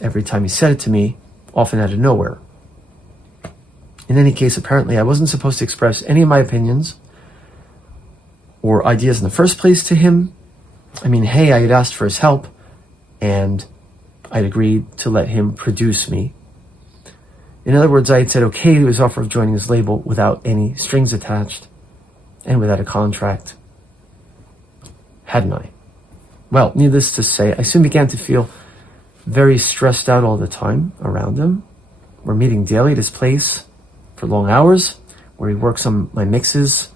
every time he said it to me, often out of nowhere. In any case, apparently I wasn't supposed to express any of my opinions or ideas in the first place to him. I mean, hey, I had asked for his help and I'd agreed to let him produce me. In other words, I had said okay to his offer of joining his label without any strings attached and without a contract. Hadn't I? Well, needless to say, I soon began to feel very stressed out all the time around him. We're meeting daily at his place for long hours where he works on my mixes,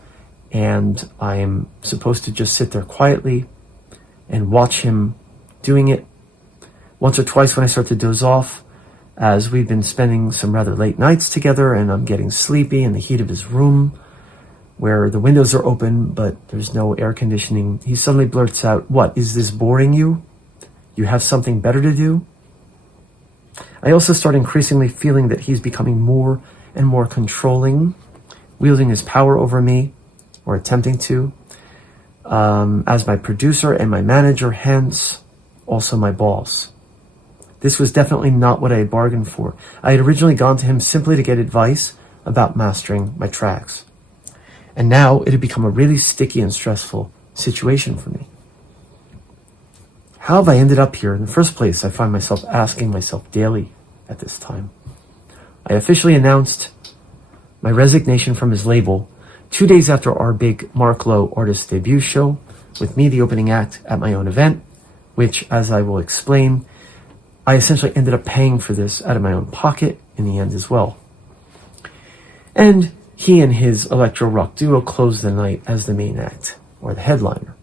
and I am supposed to just sit there quietly and watch him doing it. Once or twice when I start to doze off, as we've been spending some rather late nights together and I'm getting sleepy in the heat of his room where the windows are open but there's no air conditioning, he suddenly blurts out, "What, is this boring you? You have something better to do?" I also start increasingly feeling that he's becoming more and more controlling, wielding his power over me, or attempting to, as my producer and my manager, hence also my boss. This was definitely not what I had bargained for. I had originally gone to him simply to get advice about mastering my tracks. And now it had become a really sticky and stressful situation for me. How have I ended up here in the first place? I find myself asking myself daily at this time. I officially announced my resignation from his label 2 days after our big Marc Lowe artist debut show, with me the opening act at my own event, which, as I will explain, I essentially ended up paying for this out of my own pocket in the end as well. And he and his electro rock duo closed the night as the main act, or the headliner.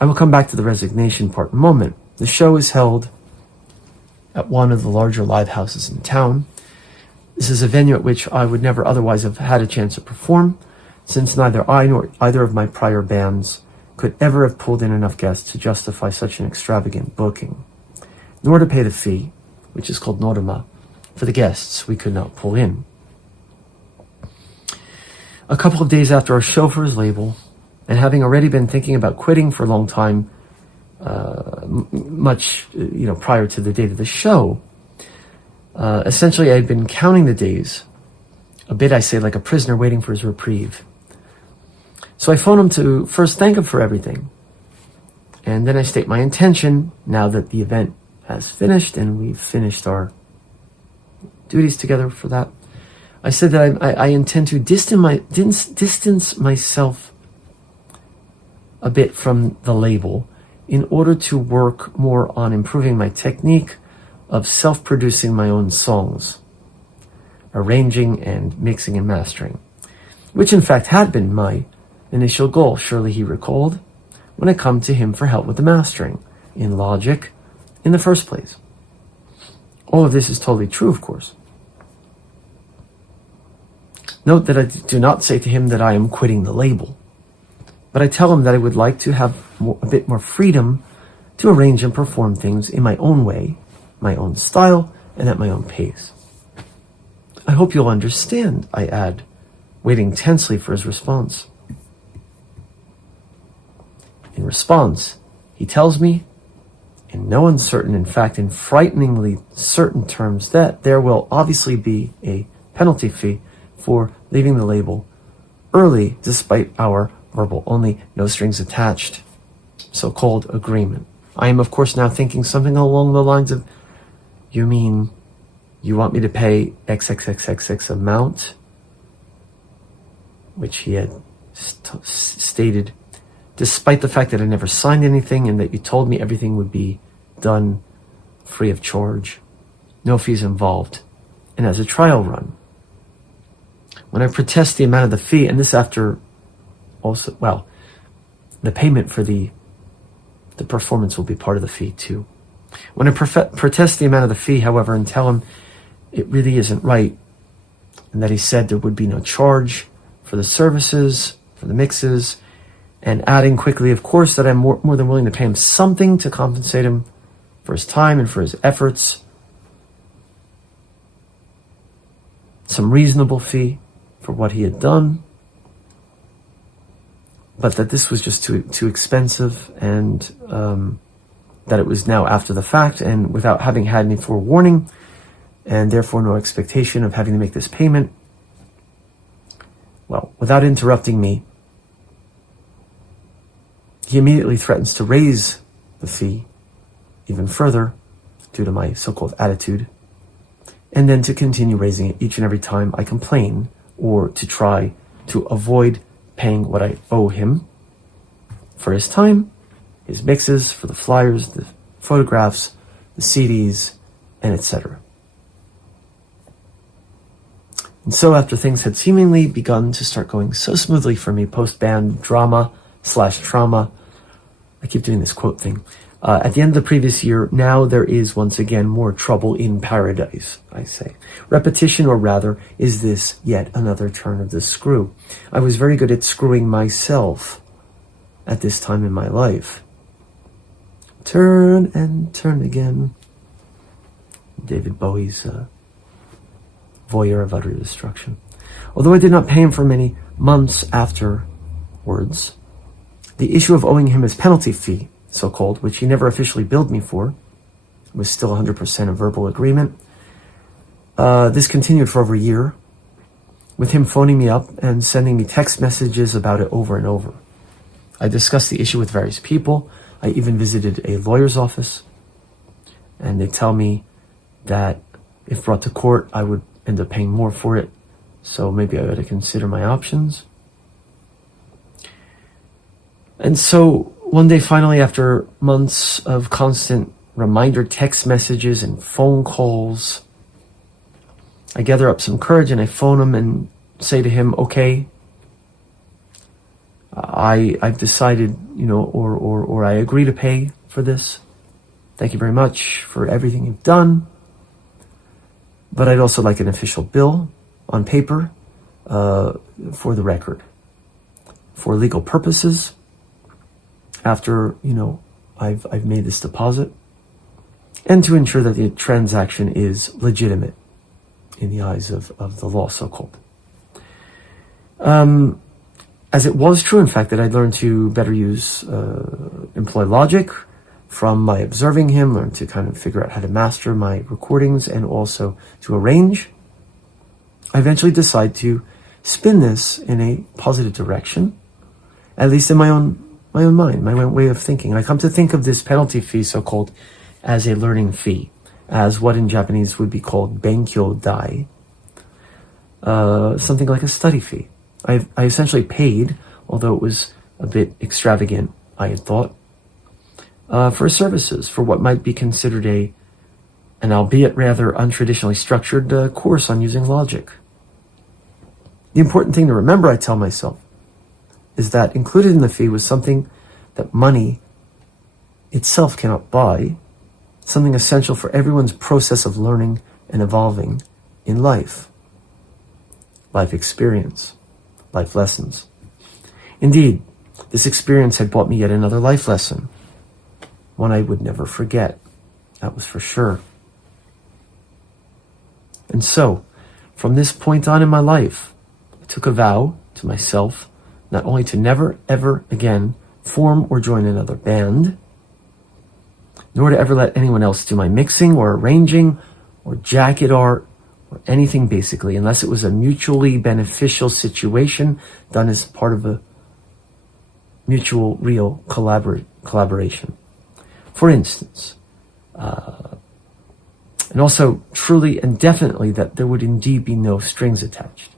I will come back to the resignation part in a moment. The show is held at one of the larger live houses in town. This is a venue at which I would never otherwise have had a chance to perform, since neither I nor either of my prior bands could ever have pulled in enough guests to justify such an extravagant booking, nor to pay the fee, which is called norma, for the guests we could not pull in. A couple of days after our show for his label, and having already been thinking about quitting for a long time, much prior to the date of the show, essentially I had been counting the days, a bit I say like a prisoner waiting for his reprieve. So I phone him to first thank him for everything, and then I state my intention, now that the event has finished and we've finished our duties together for that. I said that I intend to distance myself a bit from the label in order to work more on improving my technique of self-producing my own songs, arranging and mixing and mastering, which in fact had been my initial goal, surely he recalled, when I come to him for help with the mastering, in Logic, in the first place. All of this is totally true, of course. Note that I do not say to him that I am quitting the label, but I tell him that I would like to have a bit more freedom to arrange and perform things in my own way, my own style, and at my own pace. I hope you'll understand, I add, waiting tensely for his response. In response, he tells me, in no uncertain, in fact in frighteningly certain terms, that there will obviously be a penalty fee for leaving the label early despite our verbal, only no strings attached, so-called agreement. I am of course now thinking something along the lines of, you mean you want me to pay XXXXX amount, which he had stated, despite the fact that I never signed anything and that you told me everything would be done free of charge, no fees involved, and as a trial run. When I protest the amount of the fee, and this after also, well, the payment for the performance will be part of the fee too. When I protest the amount of the fee, however, and tell him it really isn't right, and that he said there would be no charge for the services, for the mixes, and adding quickly, of course, that I'm more than willing to pay him something to compensate him for his time and for his efforts, some reasonable fee for what he had done, but that this was just too expensive, and that it was now after the fact and without having had any forewarning, and therefore no expectation of having to make this payment. Well, without interrupting me, he immediately threatens to raise the fee even further due to my so-called attitude, and then to continue raising it each and every time I complain, or to try to avoid paying what I owe him for his time, his mixes, for the flyers, the photographs, the CDs, and etc. And so after things had seemingly begun to start going so smoothly for me post-band drama/trauma, I keep doing this quote thing, at the end of the previous year, now there is once again more trouble in paradise, I say. Repetition, or rather, is this yet another turn of the screw? I was very good at screwing myself at this time in my life. Turn and turn again. David Bowie's voyeur of utter destruction. Although I did not pay him for many months afterwards, the issue of owing him his penalty fee, so-called, which he never officially billed me for, was still 100% a verbal agreement. This continued for over a year, with him phoning me up and sending me text messages about it over and over. I discussed the issue with various people. I even visited a lawyer's office, and they tell me that if brought to court, I would end up paying more for it, so maybe I ought to consider my options. And so one day, finally, after months of constant reminder text messages and phone calls, I gather up some courage and I phone him and say to him, okay, I've decided, or I agree to pay for this. Thank you very much for everything you've done. But I'd also like an official bill on paper for the record. For legal purposes, after, I've made this deposit, and to ensure that the transaction is legitimate in the eyes of the law, so-called. As it was true, in fact, that I learned to better employ logic from my observing him, learned to kind of figure out how to master my recordings and also to arrange, I eventually decide to spin this in a positive direction, at least in my own mind, my own way of thinking. I come to think of this penalty fee, so-called, as a learning fee, as what in Japanese would be called benkyo dai, something like a study fee. I essentially paid, although it was a bit extravagant, I had thought, for services, for what might be considered an albeit rather untraditionally structured course on using logic. The important thing to remember, I tell myself, is that included in the fee was something that money itself cannot buy, something essential for everyone's process of learning and evolving in life. Life experience, life lessons. Indeed, this experience had brought me yet another life lesson, one I would never forget, that was for sure. And so, from this point on in my life, I took a vow to myself not only to never, ever again form or join another band, nor to ever let anyone else do my mixing or arranging or jacket art or anything basically, unless it was a mutually beneficial situation done as part of a mutual, real collaboration. For instance, and also truly and definitely that there would indeed be no strings attached.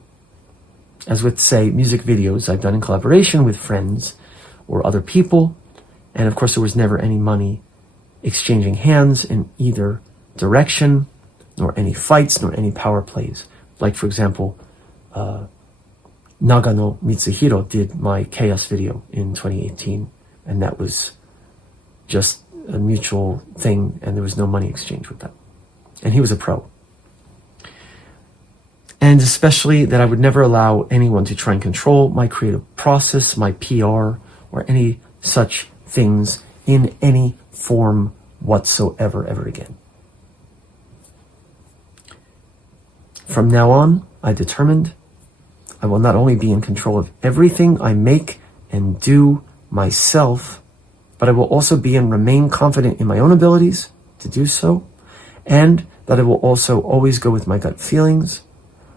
As with, say, music videos I've done in collaboration with friends or other people, and of course there was never any money exchanging hands in either direction, nor any fights, nor any power plays. Like, for example, Nagano Mitsuhiro did my Chaos video in 2018, and that was just a mutual thing, and there was no money exchange with that. And he was a pro. And especially that I would never allow anyone to try and control my creative process, my PR, or any such things in any form whatsoever ever again. From now on, I determined I will not only be in control of everything I make and do myself, but I will also be and remain confident in my own abilities to do so, and that I will also always go with my gut feelings,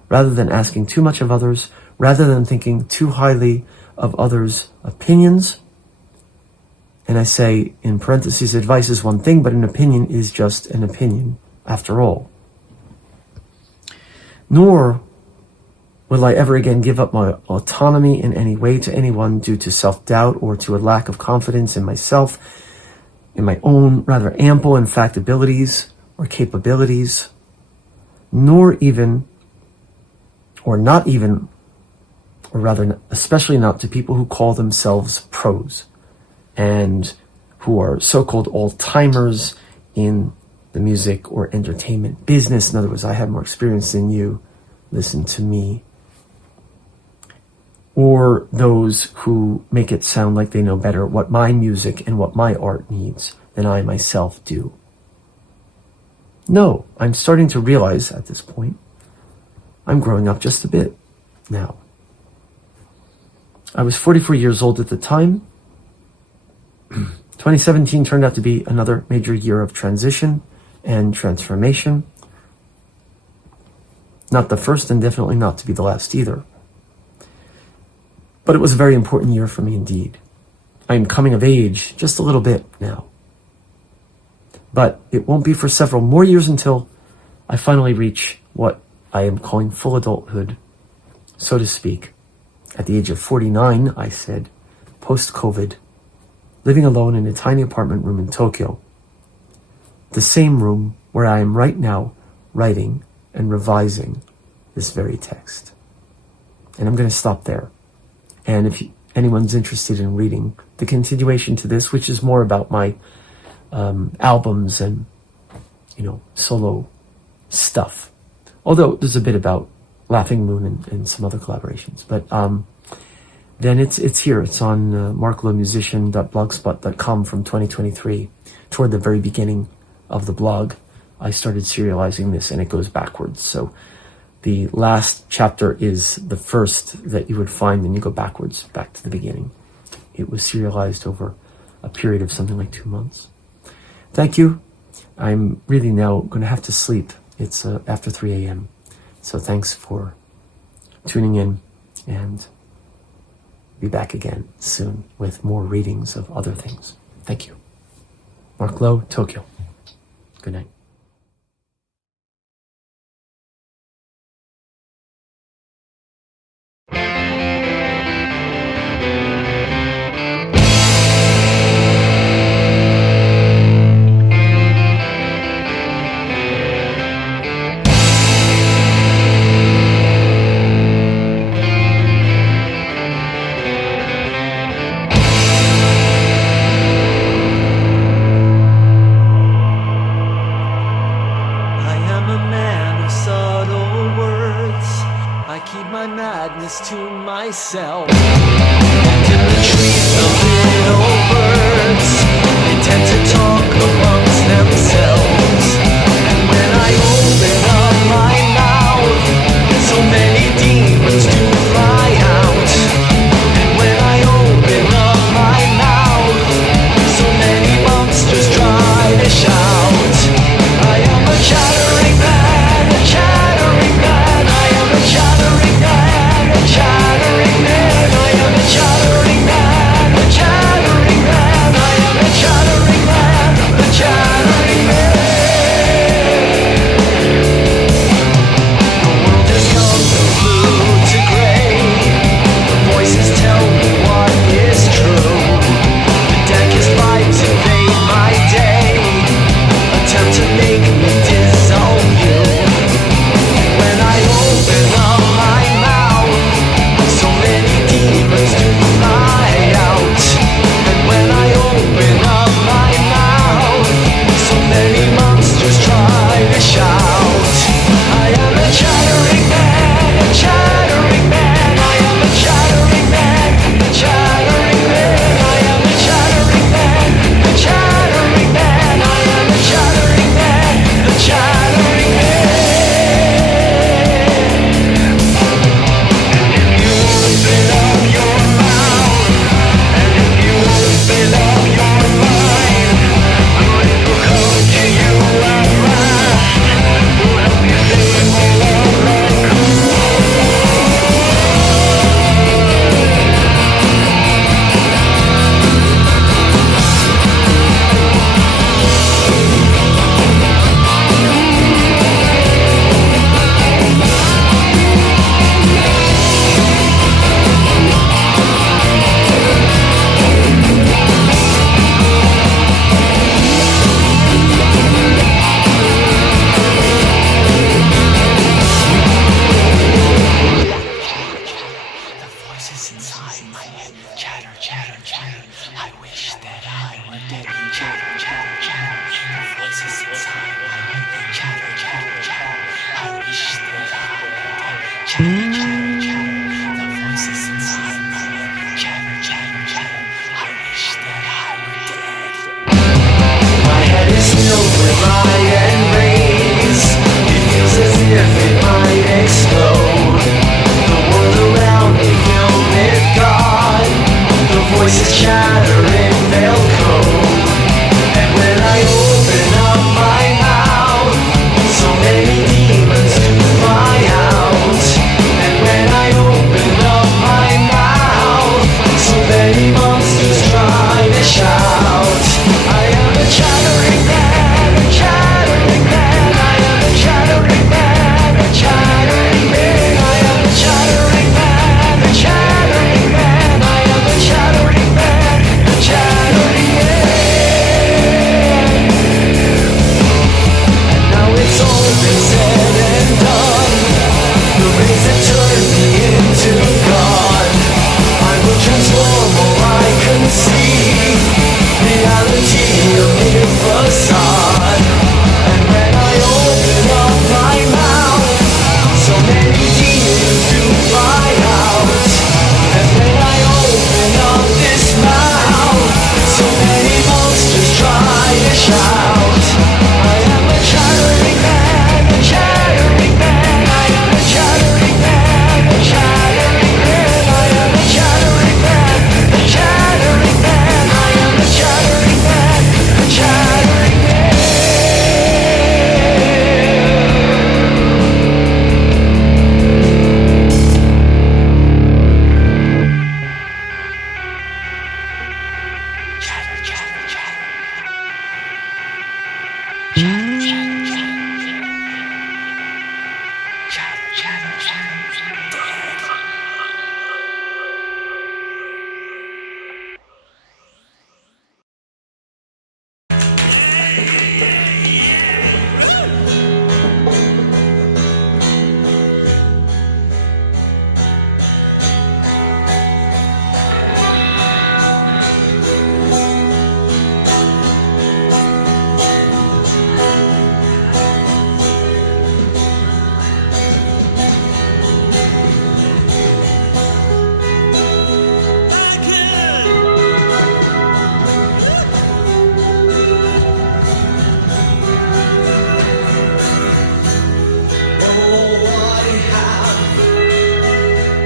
rather than asking too much of others, rather than thinking too highly of others' opinions. And I say, in parentheses, advice is one thing, but an opinion is just an opinion, after all. Nor will I ever again give up my autonomy in any way to anyone due to self-doubt or to a lack of confidence in myself, in my own rather ample, in fact, abilities or capabilities, nor even, or not even, or rather especially not to people who call themselves pros and who are so-called all-timers in the music or entertainment business. In other words, I have more experience than you, listen to me. Or those who make it sound like they know better what my music and what my art needs than I myself do. No, I'm starting to realize at this point, I'm growing up just a bit now. I was 44 years old at the time. 2017 turned out to be another major year of transition and transformation. Not the first and definitely not to be the last either. But it was a very important year for me indeed. I am coming of age just a little bit now. But it won't be for several more years until I finally reach what I am calling full adulthood, so to speak. At the age of 49, I said, post-COVID, living alone in a tiny apartment room in Tokyo. The same room where I am right now writing and revising this very text. And I'm going to stop there. And if anyone's interested in reading the continuation to this, which is more about my albums and, solo stuff. Although there's a bit about Laughing Moon and some other collaborations. But then it's here. It's on marclowemusician.blogspot.com from 2023. Toward the very beginning of the blog, I started serializing this, and it goes backwards. So the last chapter is the first that you would find, and you go backwards, back to the beginning. It was serialized over a period of something like 2 months. Thank you. I'm really now going to have to sleep. It's after 3 a.m. So thanks for tuning in, and be back again soon with more readings of other things. Thank you. Marc Lowe, Tokyo. Good night. To myself, and in the trees the little birds, they tend to talk amongst themselves. And when I open up my mouth, so many demons do fly out. And when I open up my mouth, so many monsters try to shout. I am a chattering man, a chattering man. I am a chattering man. Chattering man, I am a chattering man, a chattering man, I am a chattering man, a chattering man.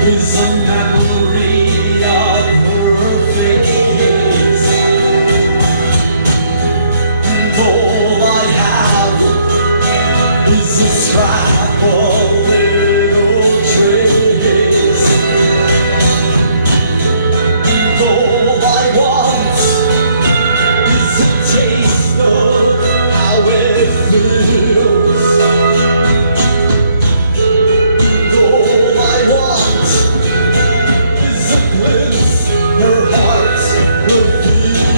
is a memory of her face. And all I have is a scrap of little trace. And all I want is a taste of how it feels. And all I want is a glimpse her heart will feel.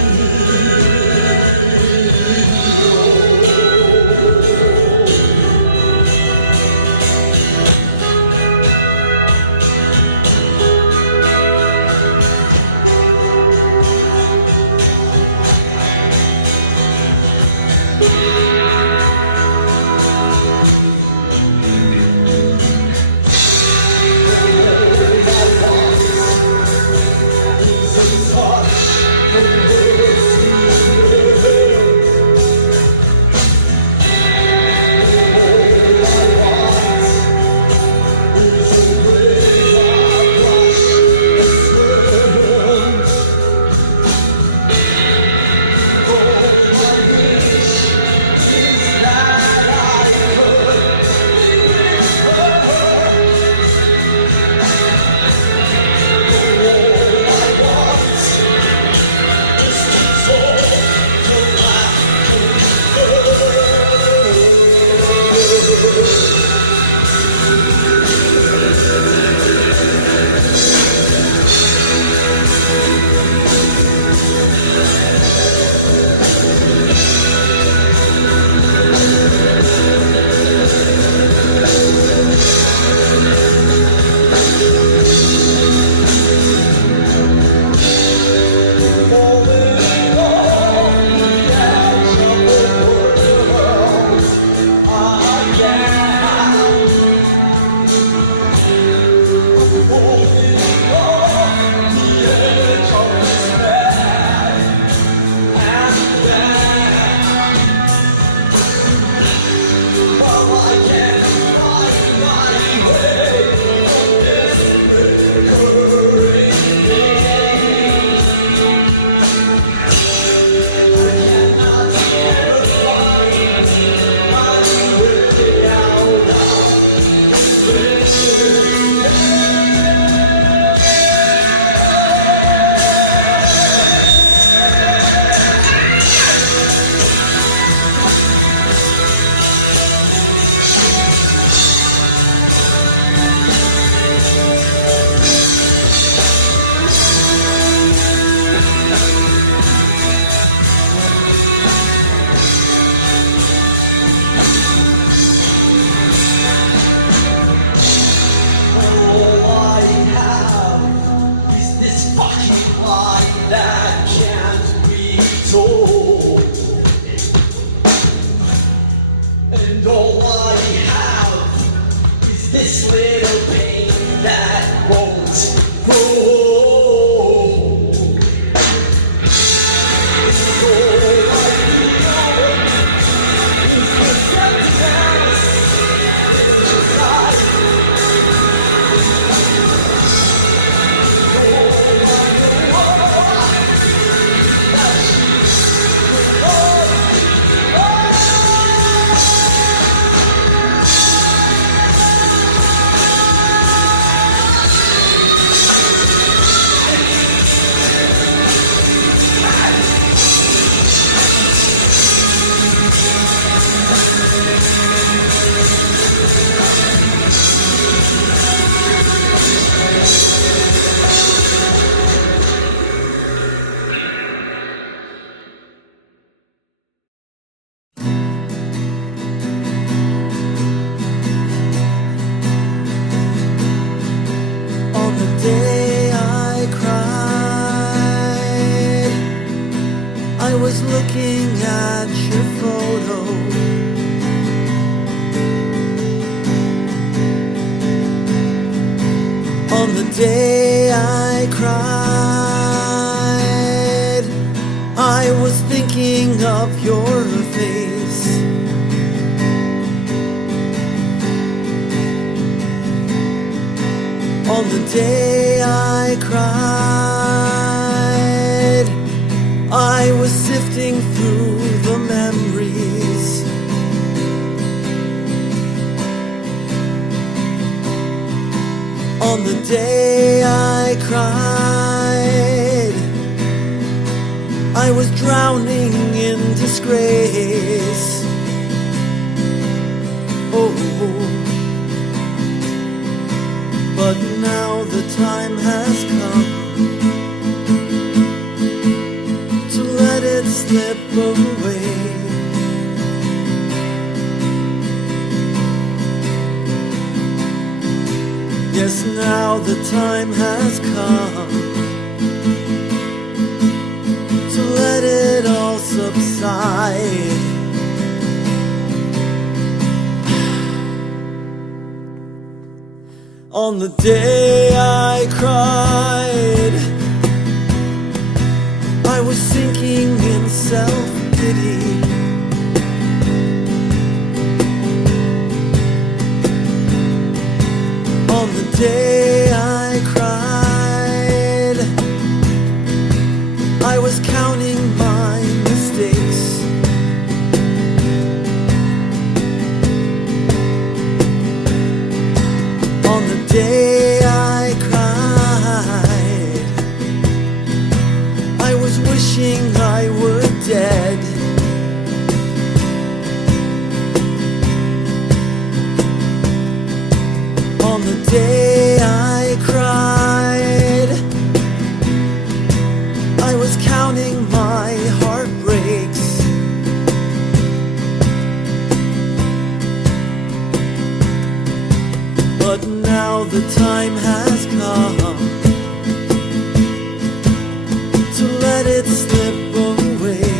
And all I have is this little pain that won't go. And all I know is the emptiness inside. Looking at your photo, on the day I cried, I was thinking of your face. On the day I cried, I was sifting through the memories. On the day I cried, I was drowning in disgrace. Oh, but now the time has come to let it slip away. Yes, now the time has come to let it all subside. On the day I cried, I was sinking in self-pity. On the day I cried, I was counting my mistakes. On the day I cried, I was wishing I were dead. On the day I cried, I was counting my heartbreaks. But now the time has come to let it slip away.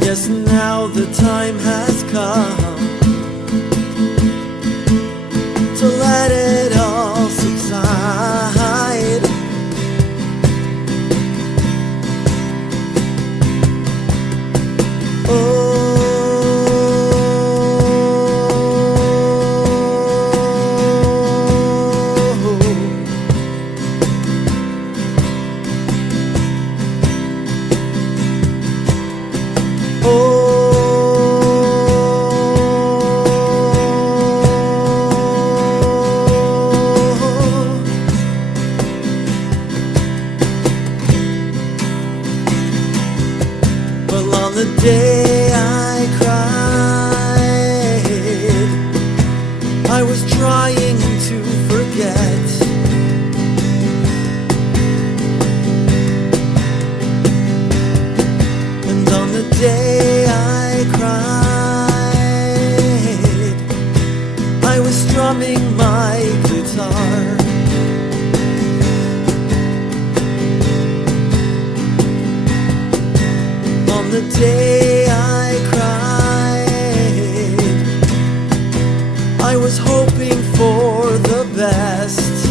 Yes, now the time has come to let it all subside. Well, on the day I cried, I was trying to forget. And on the day I cried, I was strumming my guitar. On the day I cried, I was hoping for the best.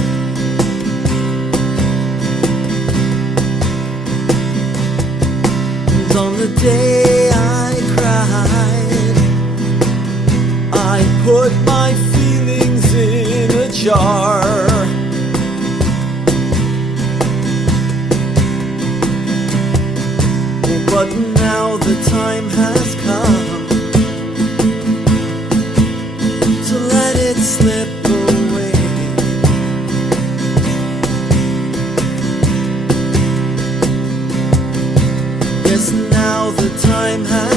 And on the day I cried, I put my feelings in a jar. But now the time has come to let it slip away. Yes, now the time has